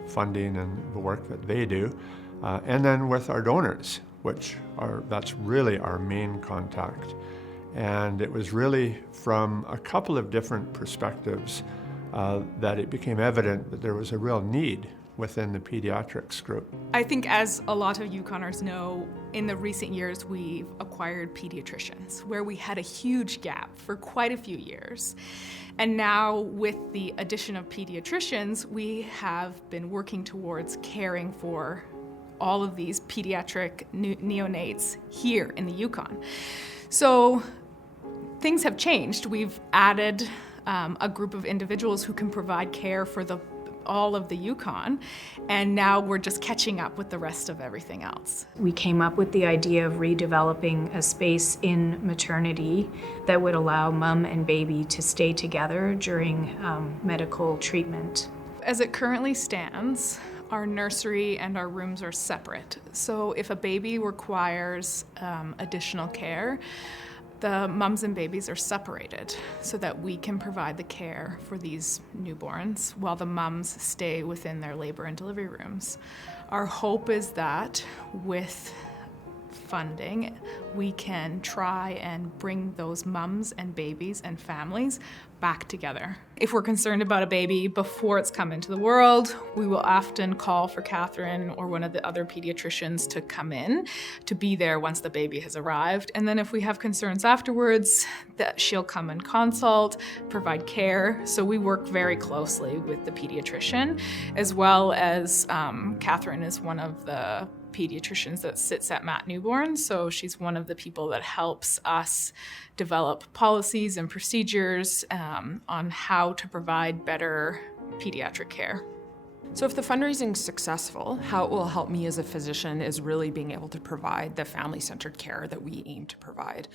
funding and the work that they do, and then with our donors, that's really our main contact. And it was really from a couple of different perspectives that it became evident that there was a real need within the pediatrics group. I think, as a lot of Yukoners know, in the recent years we've acquired pediatricians, where we had a huge gap for quite a few years. And now, with the addition of pediatricians, we have been working towards caring for all of these pediatric neonates here in the Yukon. So things have changed. We've added a group of individuals who can provide care for all of the Yukon, and now we're just catching up with the rest of everything else. We came up with the idea of redeveloping a space in maternity that would allow mom and baby to stay together during medical treatment. As it currently stands, our nursery and our rooms are separate. So if a baby requires additional care, the mums and babies are separated so that we can provide the care for these newborns while the mums stay within their labor and delivery rooms. Our hope is that with funding, we can try and bring those mums and babies and families back together. If we're concerned about a baby before it's come into the world, we will often call for Catherine or one of the other pediatricians to come in to be there once the baby has arrived. And then if we have concerns afterwards, that she'll come and consult, provide care. So we work very closely with the pediatrician, as well as Catherine is one of the pediatricians that sits at Matt Newborn, so she's one of the people that helps us develop policies and procedures on how to provide better pediatric care. So if the fundraising's successful, how it will help me as a physician is really being able to provide the family-centered care that we aim to provide.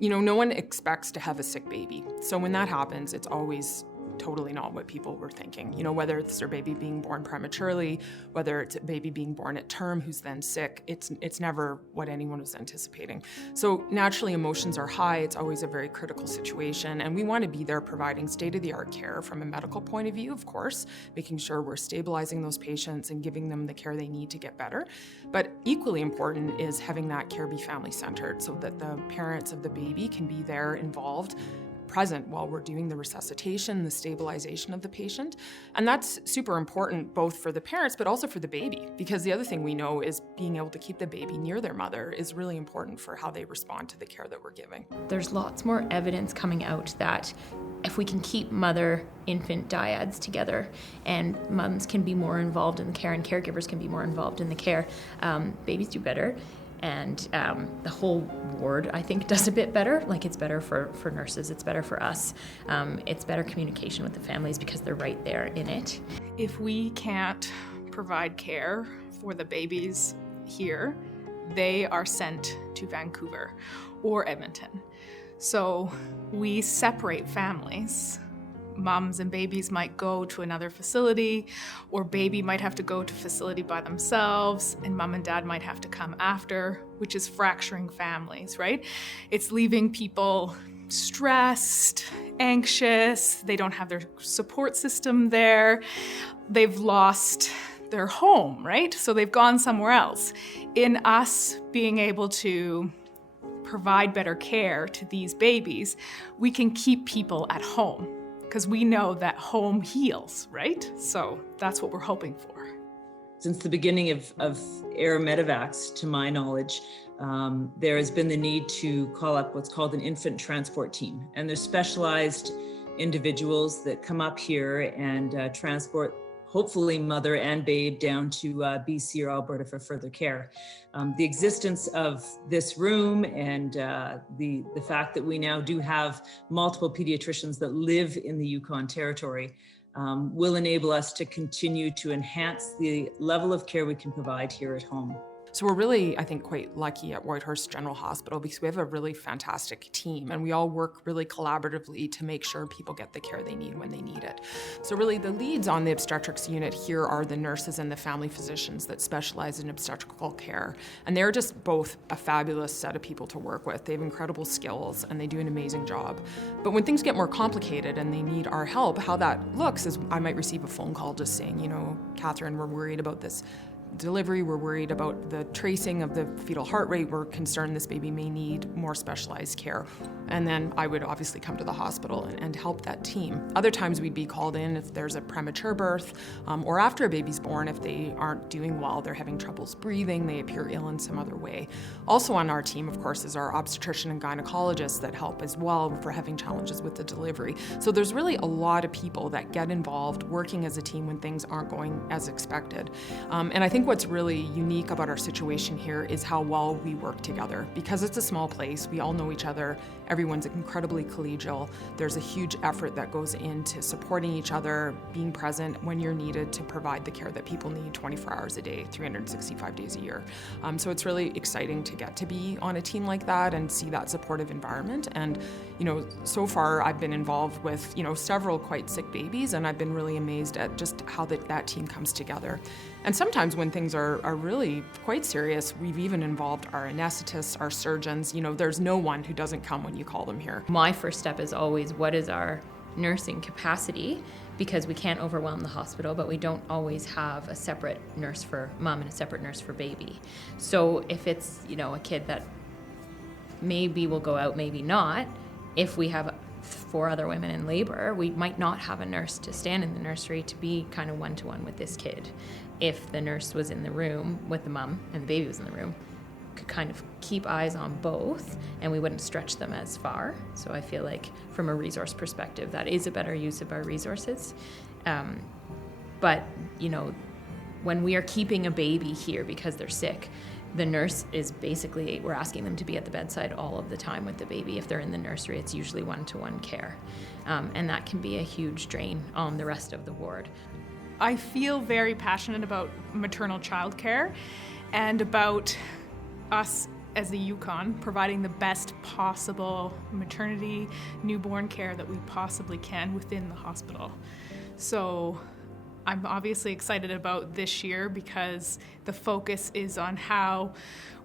No one expects to have a sick baby. So when that happens, it's always totally not what people were thinking. You know, whether it's their baby being born prematurely, whether it's a baby being born at term who's then sick, it's never what anyone was anticipating. So naturally emotions are high. It's always a very critical situation, and we want to be there providing state-of-the-art care from a medical point of view, of course, making sure we're stabilizing those patients and giving them the care they need to get better. But equally important is having that care be family-centered so that the parents of the baby can be there involved, present while we're doing the resuscitation, the stabilization of the patient. And that's super important both for the parents but also for the baby, because the other thing we know is being able to keep the baby near their mother is really important for how they respond to the care that we're giving. There's lots more evidence coming out that if we can keep mother-infant dyads together and mums can be more involved in the care and caregivers can be more involved in the care, babies do better. And the whole ward, I think, does a bit better. Like, it's better for nurses, it's better for us. It's better communication with the families because they're right there in it. If we can't provide care for the babies here, they are sent to Vancouver or Edmonton. So we separate families. Moms and babies might go to another facility, or baby might have to go to a facility by themselves, and mom and dad might have to come after, which is fracturing families, right? It's leaving people stressed, anxious, they don't have their support system there, they've lost their home, right? So they've gone somewhere else. In us being able to provide better care to these babies, we can keep people at home, because we know that home heals, right? So that's what we're hoping for. Since the beginning of Air Medevacs, to my knowledge, there has been the need to call up what's called an infant transport team. And they're specialized individuals that come up here and transport hopefully mother and babe down to BC or Alberta for further care. The existence of this room and the fact that we now do have multiple pediatricians that live in the Yukon Territory will enable us to continue to enhance the level of care we can provide here at home. So we're really, I think, quite lucky at Whitehorse General Hospital because we have a really fantastic team and we all work really collaboratively to make sure people get the care they need when they need it. So really the leads on the obstetrics unit here are the nurses and the family physicians that specialize in obstetrical care. And they're just both a fabulous set of people to work with. They have incredible skills and they do an amazing job. But when things get more complicated and they need our help, how that looks is I might receive a phone call just saying, you know, Catherine, we're worried about this delivery, we're worried about the tracing of the fetal heart rate, we're concerned this baby may need more specialized care. And then I would obviously come to the hospital and help that team. Other times we'd be called in if there's a premature birth or after a baby's born if they aren't doing well, they're having troubles breathing, they appear ill in some other way. Also on our team, of course, is our obstetrician and gynecologists that help as well for having challenges with the delivery. So there's really a lot of people that get involved working as a team when things aren't going as expected. And I think what's really unique about our situation here is how well we work together. Because it's a small place, we all know each other, everyone's incredibly collegial. There's a huge effort that goes into supporting each other, being present when you're needed to provide the care that people need 24 hours a day, 365 days a year. So it's really exciting to get to be on a team like that and see that supportive environment. And, you know, so far I've been involved with, you know, several quite sick babies, and I've been really amazed at just how that team comes together. And sometimes when things are really quite serious, we've even involved our anesthetists, our surgeons. You know, there's no one who doesn't come when you call them here. My first step is always, what is our nursing capacity? Because we can't overwhelm the hospital, but we don't always have a separate nurse for mom and a separate nurse for baby. So if it's, you know, a kid that maybe will go out, maybe not, if we have 4 other women in labor, we might not have a nurse to stand in the nursery to be kind of one-to-one with this kid. If the nurse was in the room with the mom and the baby was in the room, could kind of keep eyes on both and we wouldn't stretch them as far. So I feel like from a resource perspective, that is a better use of our resources. But, you know, when we are keeping a baby here because they're sick, the nurse is basically, we're asking them to be at the bedside all of the time with the baby. If they're in the nursery, it's usually one-to-one care. And that can be a huge drain on the rest of the ward. I feel very passionate about maternal child care and about us as the Yukon, providing the best possible maternity, newborn care that we possibly can within the hospital. So I'm obviously excited about this year because the focus is on how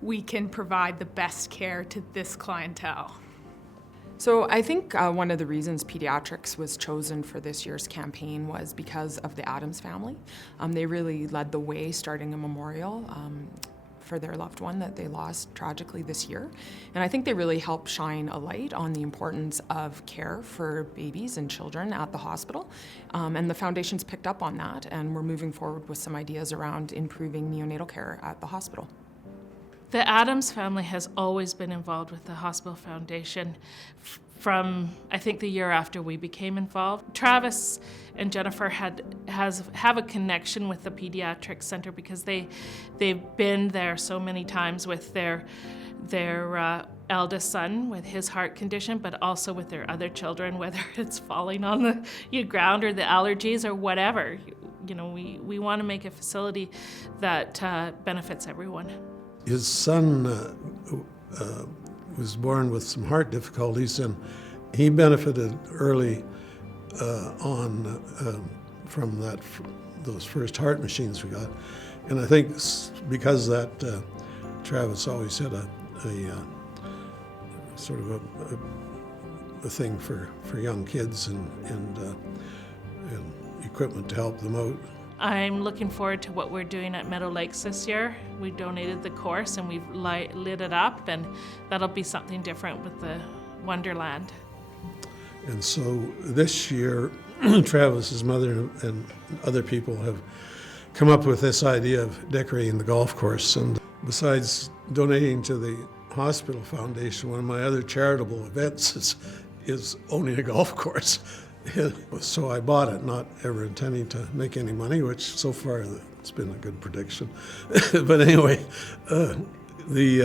we can provide the best care to this clientele. So I think one of the reasons pediatrics was chosen for this year's campaign was because of the Adams family. They really led the way starting a memorial for their loved one that they lost tragically this year. And I think they really helped shine a light on the importance of care for babies and children at the hospital. And the foundation's picked up on that, and we're moving forward with some ideas around improving neonatal care at the hospital. The Adams family has always been involved with the Hospital Foundation from, I think, the year after we became involved. Travis and Jennifer have a connection with the Pediatric Center because they've been there so many times with their eldest son with his heart condition, but also with their other children, whether it's falling on the ground or the allergies or whatever. You know, we want to make a facility that benefits everyone. His son was born with some heart difficulties, and he benefited early from those first heart machines we got. And I think because of that, Travis always had a sort of a thing for young kids and equipment to help them out. I'm looking forward to what we're doing at Meadow Lakes this year. We donated the course and we've lit it up, and that'll be something different with the Wonderland. And so this year, Travis's mother and other people have come up with this idea of decorating the golf course. And besides donating to the Hospital Foundation, one of my other charitable events is owning a golf course. So I bought it, not ever intending to make any money, which so far it's been a good prediction. But anyway, they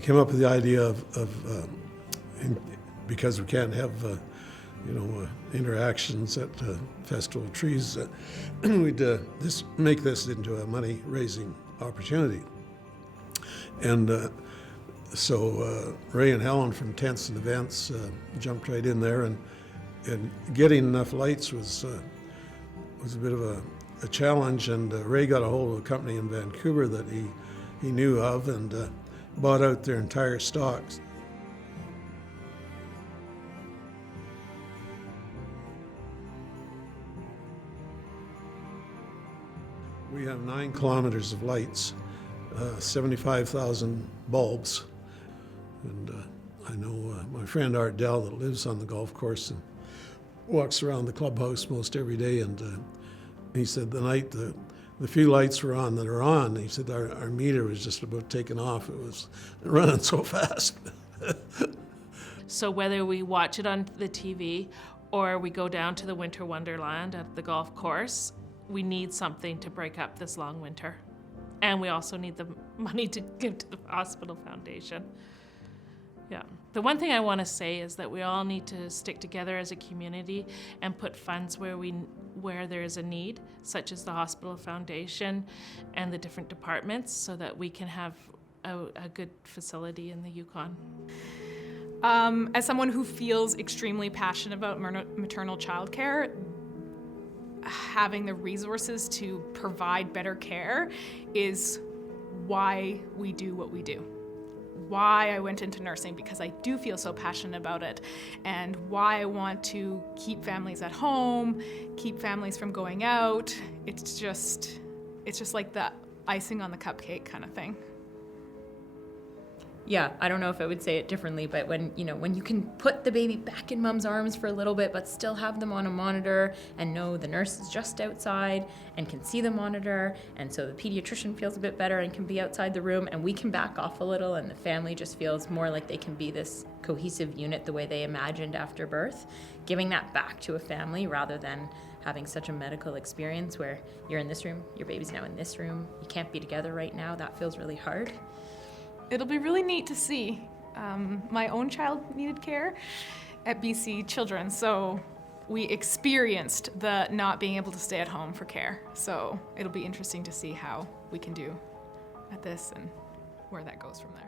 came up with the idea of because we can't have interactions at Festival of Trees, we'd make this into a money-raising opportunity. And so Ray and Helen from Tents and Events jumped right in there, and getting enough lights was a bit of a challenge. And Ray got a hold of a company in Vancouver that he knew of and bought out their entire stocks. We have 9 kilometers of lights, 75,000 bulbs. And I know my friend Art Dell that lives on the golf course and walks around the clubhouse most every day, and he said the night the few lights were on that are on, he said our meter was just about taken off. It was running so fast. So whether we watch it on the TV or we go down to the Winter Wonderland at the golf course, we need something to break up this long winter. And we also need the money to give to the Hospital Foundation. Yeah. The one thing I want to say is that we all need to stick together as a community and put funds where there is a need, such as the Hospital Foundation and the different departments, so that we can have a good facility in the Yukon. As someone who feels extremely passionate about maternal child care, having the resources to provide better care is why we do what we do. Why I went into nursing, because I do feel so passionate about it, and why I want to keep families at home, keep families from going out. It's just like the icing on the cupcake kind of thing. Yeah, I don't know if I would say it differently, but when you can put the baby back in mom's arms for a little bit, but still have them on a monitor and know the nurse is just outside and can see the monitor, and so the pediatrician feels a bit better and can be outside the room, and we can back off a little, and the family just feels more like they can be this cohesive unit the way they imagined after birth, giving that back to a family rather than having such a medical experience where you're in this room, your baby's now in this room, you can't be together right now. That feels really hard. It'll be really neat to see. My own child needed care at BC Children's, so we experienced the not being able to stay at home for care. So it'll be interesting to see how we can do at this and where that goes from there.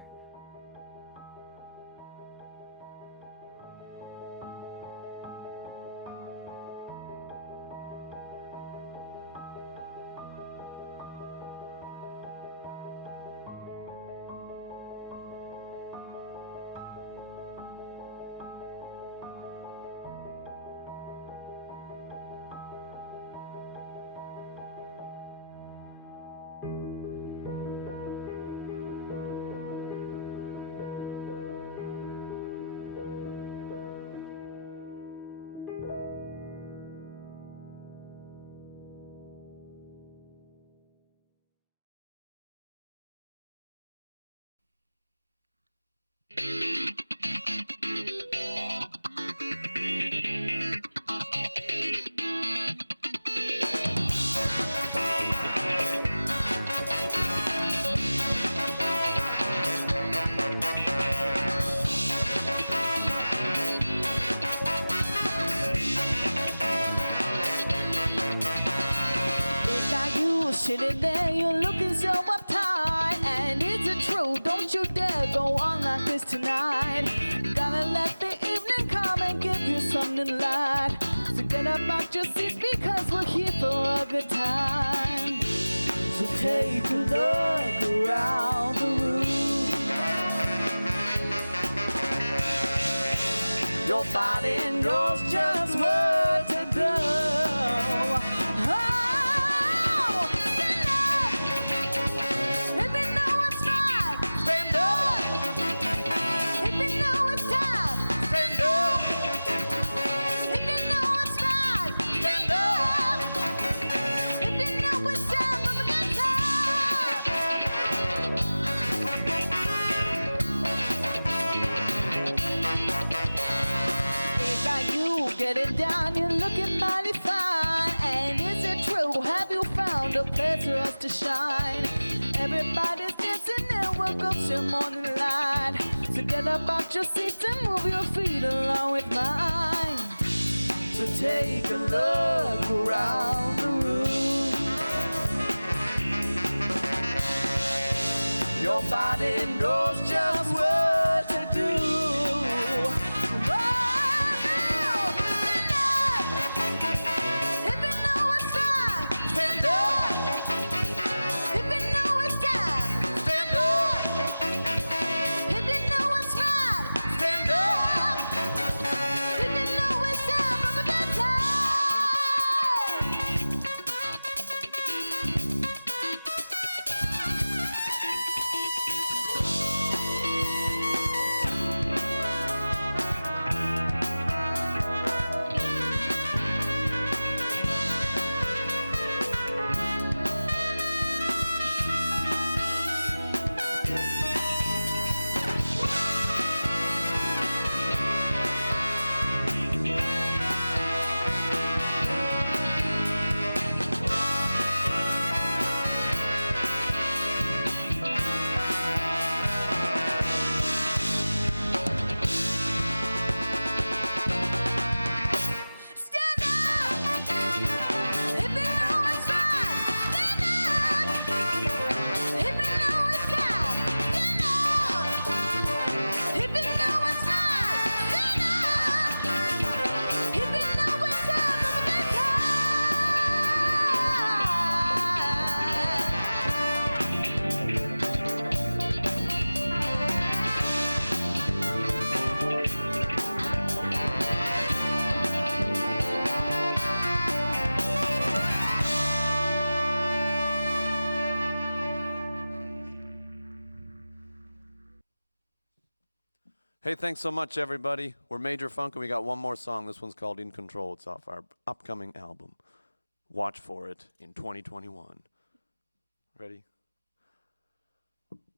Sitting there, you're looking so uptight, and is it true? Don't you dare go on like this tonight. Gotta let the evening come and give you something light. Forget about your seats because we're here for a good time. So take a look around the room. Your body knows just what to do. Getting down, you're looking mighty fine. And is it true? Have you found a place for us to shine? Everybody's dancing and we'll go till morning light. Forget about your seats and move your feet along with mine. So take a look around the room. Your body knows just what to do. Hey, thanks so much, everybody. We're Major Funk, and we got one more song. This one's called In Control. It's off our upcoming album. Watch for it in 2021. Ready?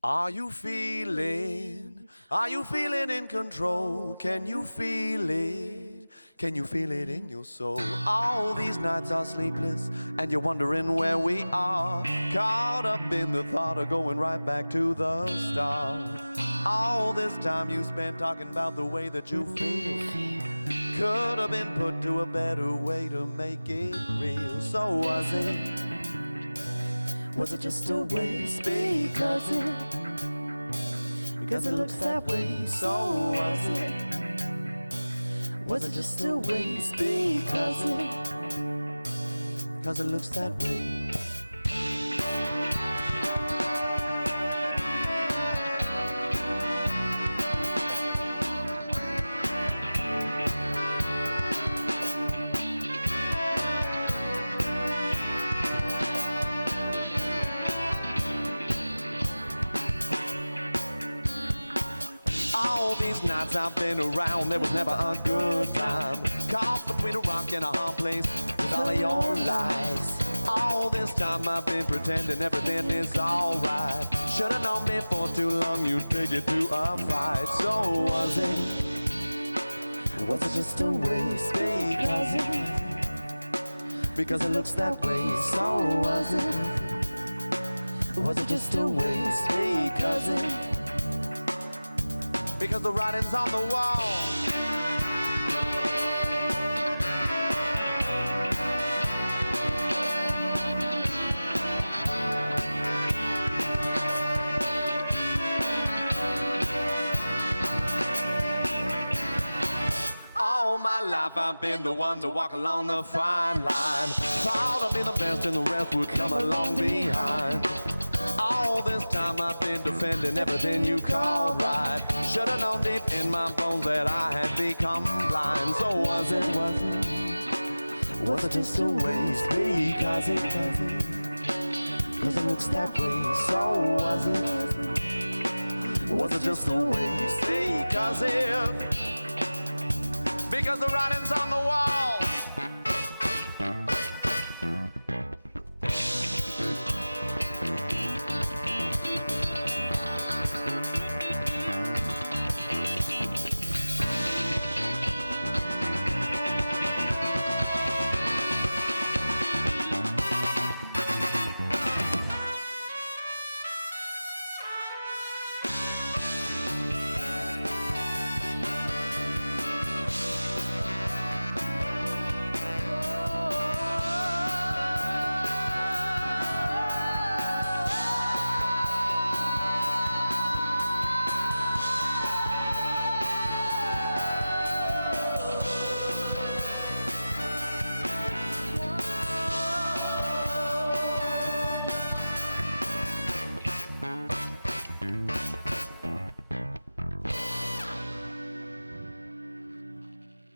Are you feeling in control? Can you feel it? Can you feel it in your soul? All these nights are sleepless, and you're wondering where we are. Caught up in the thought of going right back to the start. All this time you spent talking about the way that you feel could have been put to a better way to make it real. So was it just a waste? Because it 'cause it looks that way. So was it just a waste? Because it looks that way. All these nights I've been around, there was never a good time. Caught between a rock and a hard place with all of your lies. All this time I've been pretending everything is alright. Should've known before too long you'd take it to a fight. So was it just a waste? Because it looks that way. So was it just a waste? Because the writing's on the wall. All my life I've been the one to walk along the fine line. Thought I'd be the best and the rest would come along behind. All this time I've been defending everything you called right. Should've known deep in my bones that I had become blind. So was it just a waste? Because it looks that way. So was it just a waste? Because the writing's on the wall.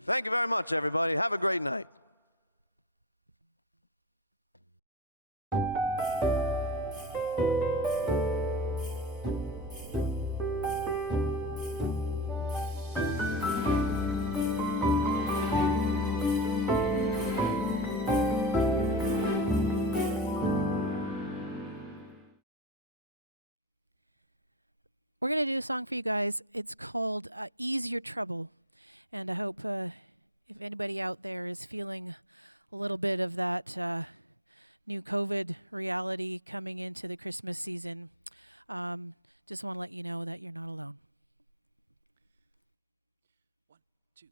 Thank you very much, everybody. Have a great night. We're going to do a song for you guys. It's called Ease Your Trouble. And I hope if anybody out there is feeling a little bit of that new COVID reality coming into the Christmas season, just want to let you know that you're not alone. 1, 2,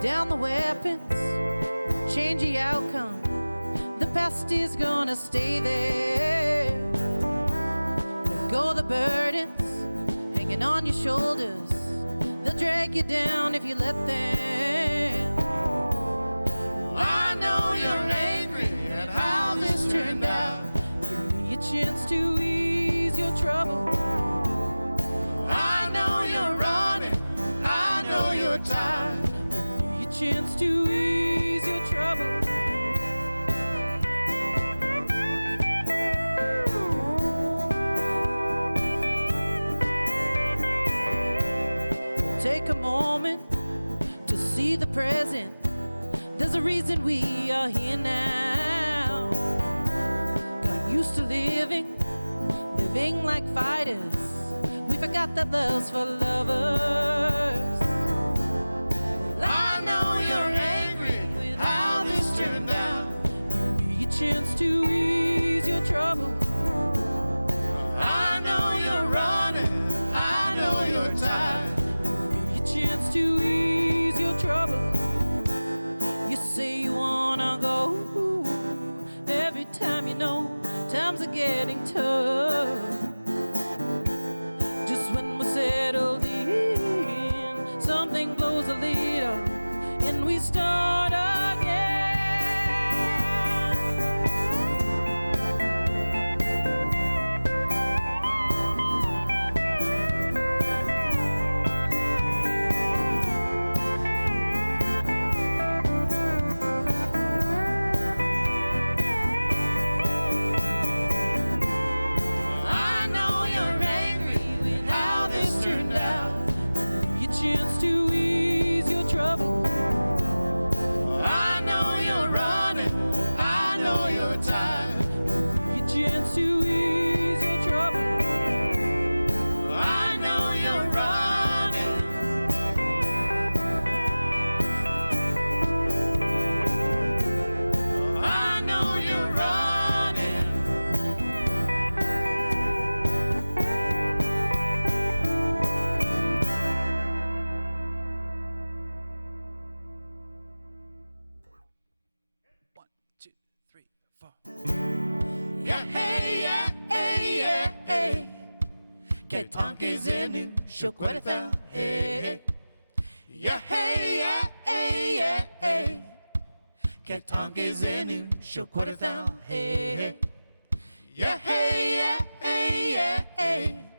3. Down the weapons, change the outcome. The past is gonna stay there. Let go the burdens hanging on your shoulders. They'll drag you down if you let them. I know you're angry at how this turned out. Give me a chance to ease your trouble. I know you're running, I know you're tired. Give me a chance to ease your trouble. Take a moment to see the present. There's a reason we are here now. Got used to living like fighters. We forgot that love's for lovers. Well, I know you're angry with how this turned out. Give me a chance to ease your trouble. I know you're running, I know you're tired. Chance to ease your trouble. getting tough. Just when we're settled in, something blows a lid on, and we start again. I know you're angry with how this turned out. Your chance to ease your trouble. I know you're running. I know you're tired. Your chance to ease your trouble. I know you're running. I know you're running. Yeah, hey, yeah, hey, yeah, hey. Que tonkies in you, show quite a thing, hey. Yeah, hey, yeah, hey, yeah, hey. Que tonkies in you, show quite a thing, hey. Yeah, hey, yeah, hey, yeah, hey.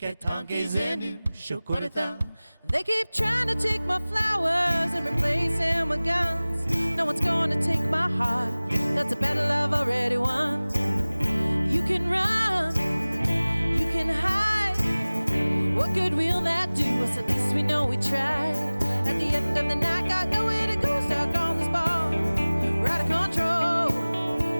Que tonkies in you, show quite a thing. They keep trying to take my flowers and replace them with guns. No one's gonna take my heart. That's a battle I've already won. You can run, you can hide. What good will that do us? At least we know we tried. At the end of the night, got nowhere to go, stuck on this ball. We're out of control,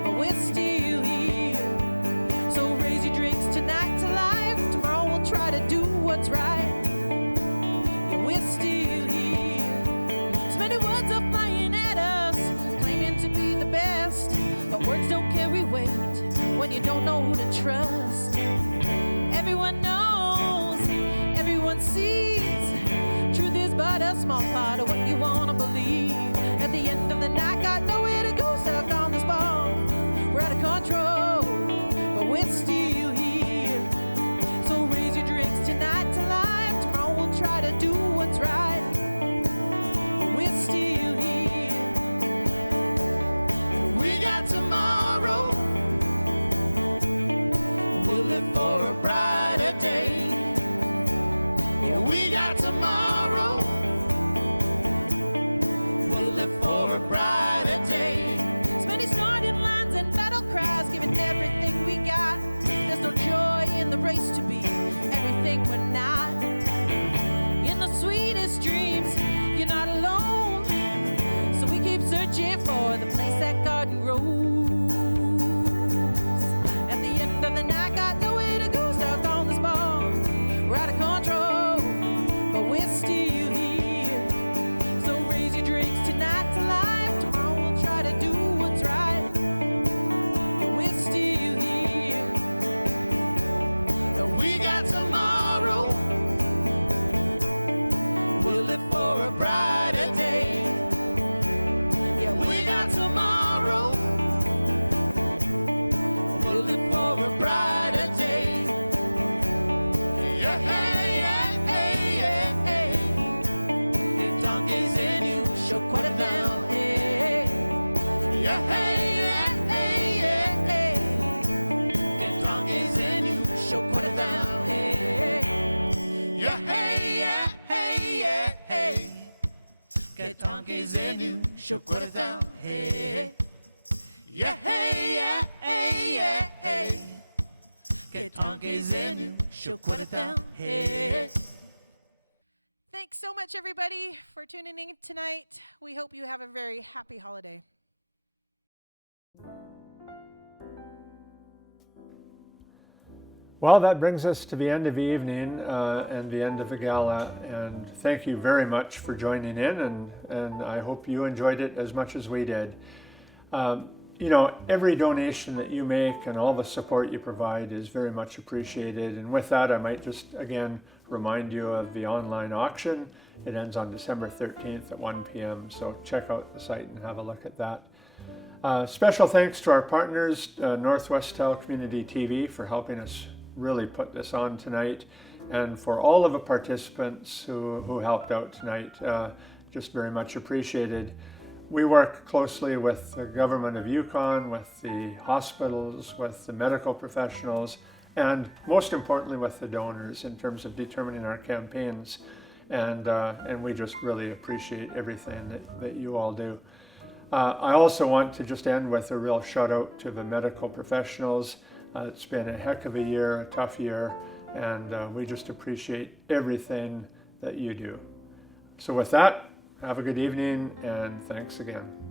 but we're still here. So raise your drinks tonight to life. Tomorrow we'll try to do what's right. Yeah, we're still here. So many words are flying at us, claiming to be the best. But words don't carry weight when you don't know who to trust. Everyone knows, everyone sees. Truth is but a small part of what you wanna believe. At the end of the night, got nowhere to go, stuck on this ball. We're out of control, but we're still here. So raise your drinks tonight to life. Tomorrow we'll try to do what's right. We're still here. We got tomorrow. We'll live for a brighter day. Yeah, we got tomorrow. We'll live for a brighter day. So many starting lines and battle cries, giving everything we got. There's no joy in the race to be everything we're not. In the sweetest dreams, you're not alone. So we keep searching for the place that garden grows. At the end of the night, got nowhere to go, stuck on this ball. We're out of control, but we're still here. So raise your drinks tonight to life. Tomorrow we'll try to do what's right. But we're still here. And we got tomorrow. We'll live for a brighter day. Yeah, we got tomorrow. We'll live for a brighter day. Yeah, hey, yeah, hey, yeah, hey. The donkeys in you show quite a down, hey. Yeah, hey, yeah, hey, yeah, hey. The donkeys in you show quite a down, hey. Yeah, hey, yeah, hey, yeah, hey. Que donkeys in you show quite a down, hey. Yeah, hey, yeah, hey, yeah, hey. Que donkeys in you show quite a down, hey. Thanks so much, everybody, for tuning in tonight. We hope you have a very happy holiday. Well, that brings us to the end of the evening and the end of the gala. And thank you very much for joining in. And I hope you enjoyed it as much as we did. You know, every donation that you make and all the support you provide is very much appreciated. And with that, I might just again remind you of the online auction. It ends on December 13th at 1 p.m. So check out the site and have a look at that. Special thanks to our partners, Northwestel Community TV, for helping us really put this on tonight, and for all of the participants who helped out tonight. Just very much appreciated. We work closely with the government of Yukon, with the hospitals, with the medical professionals, and most importantly with the donors in terms of determining our campaigns. And we just really appreciate everything that you all do. I also want to just end with a real shout out to the medical professionals. It's been a heck of a year, a tough year, and we just appreciate everything that you do. So with that, have a good evening, and thanks again.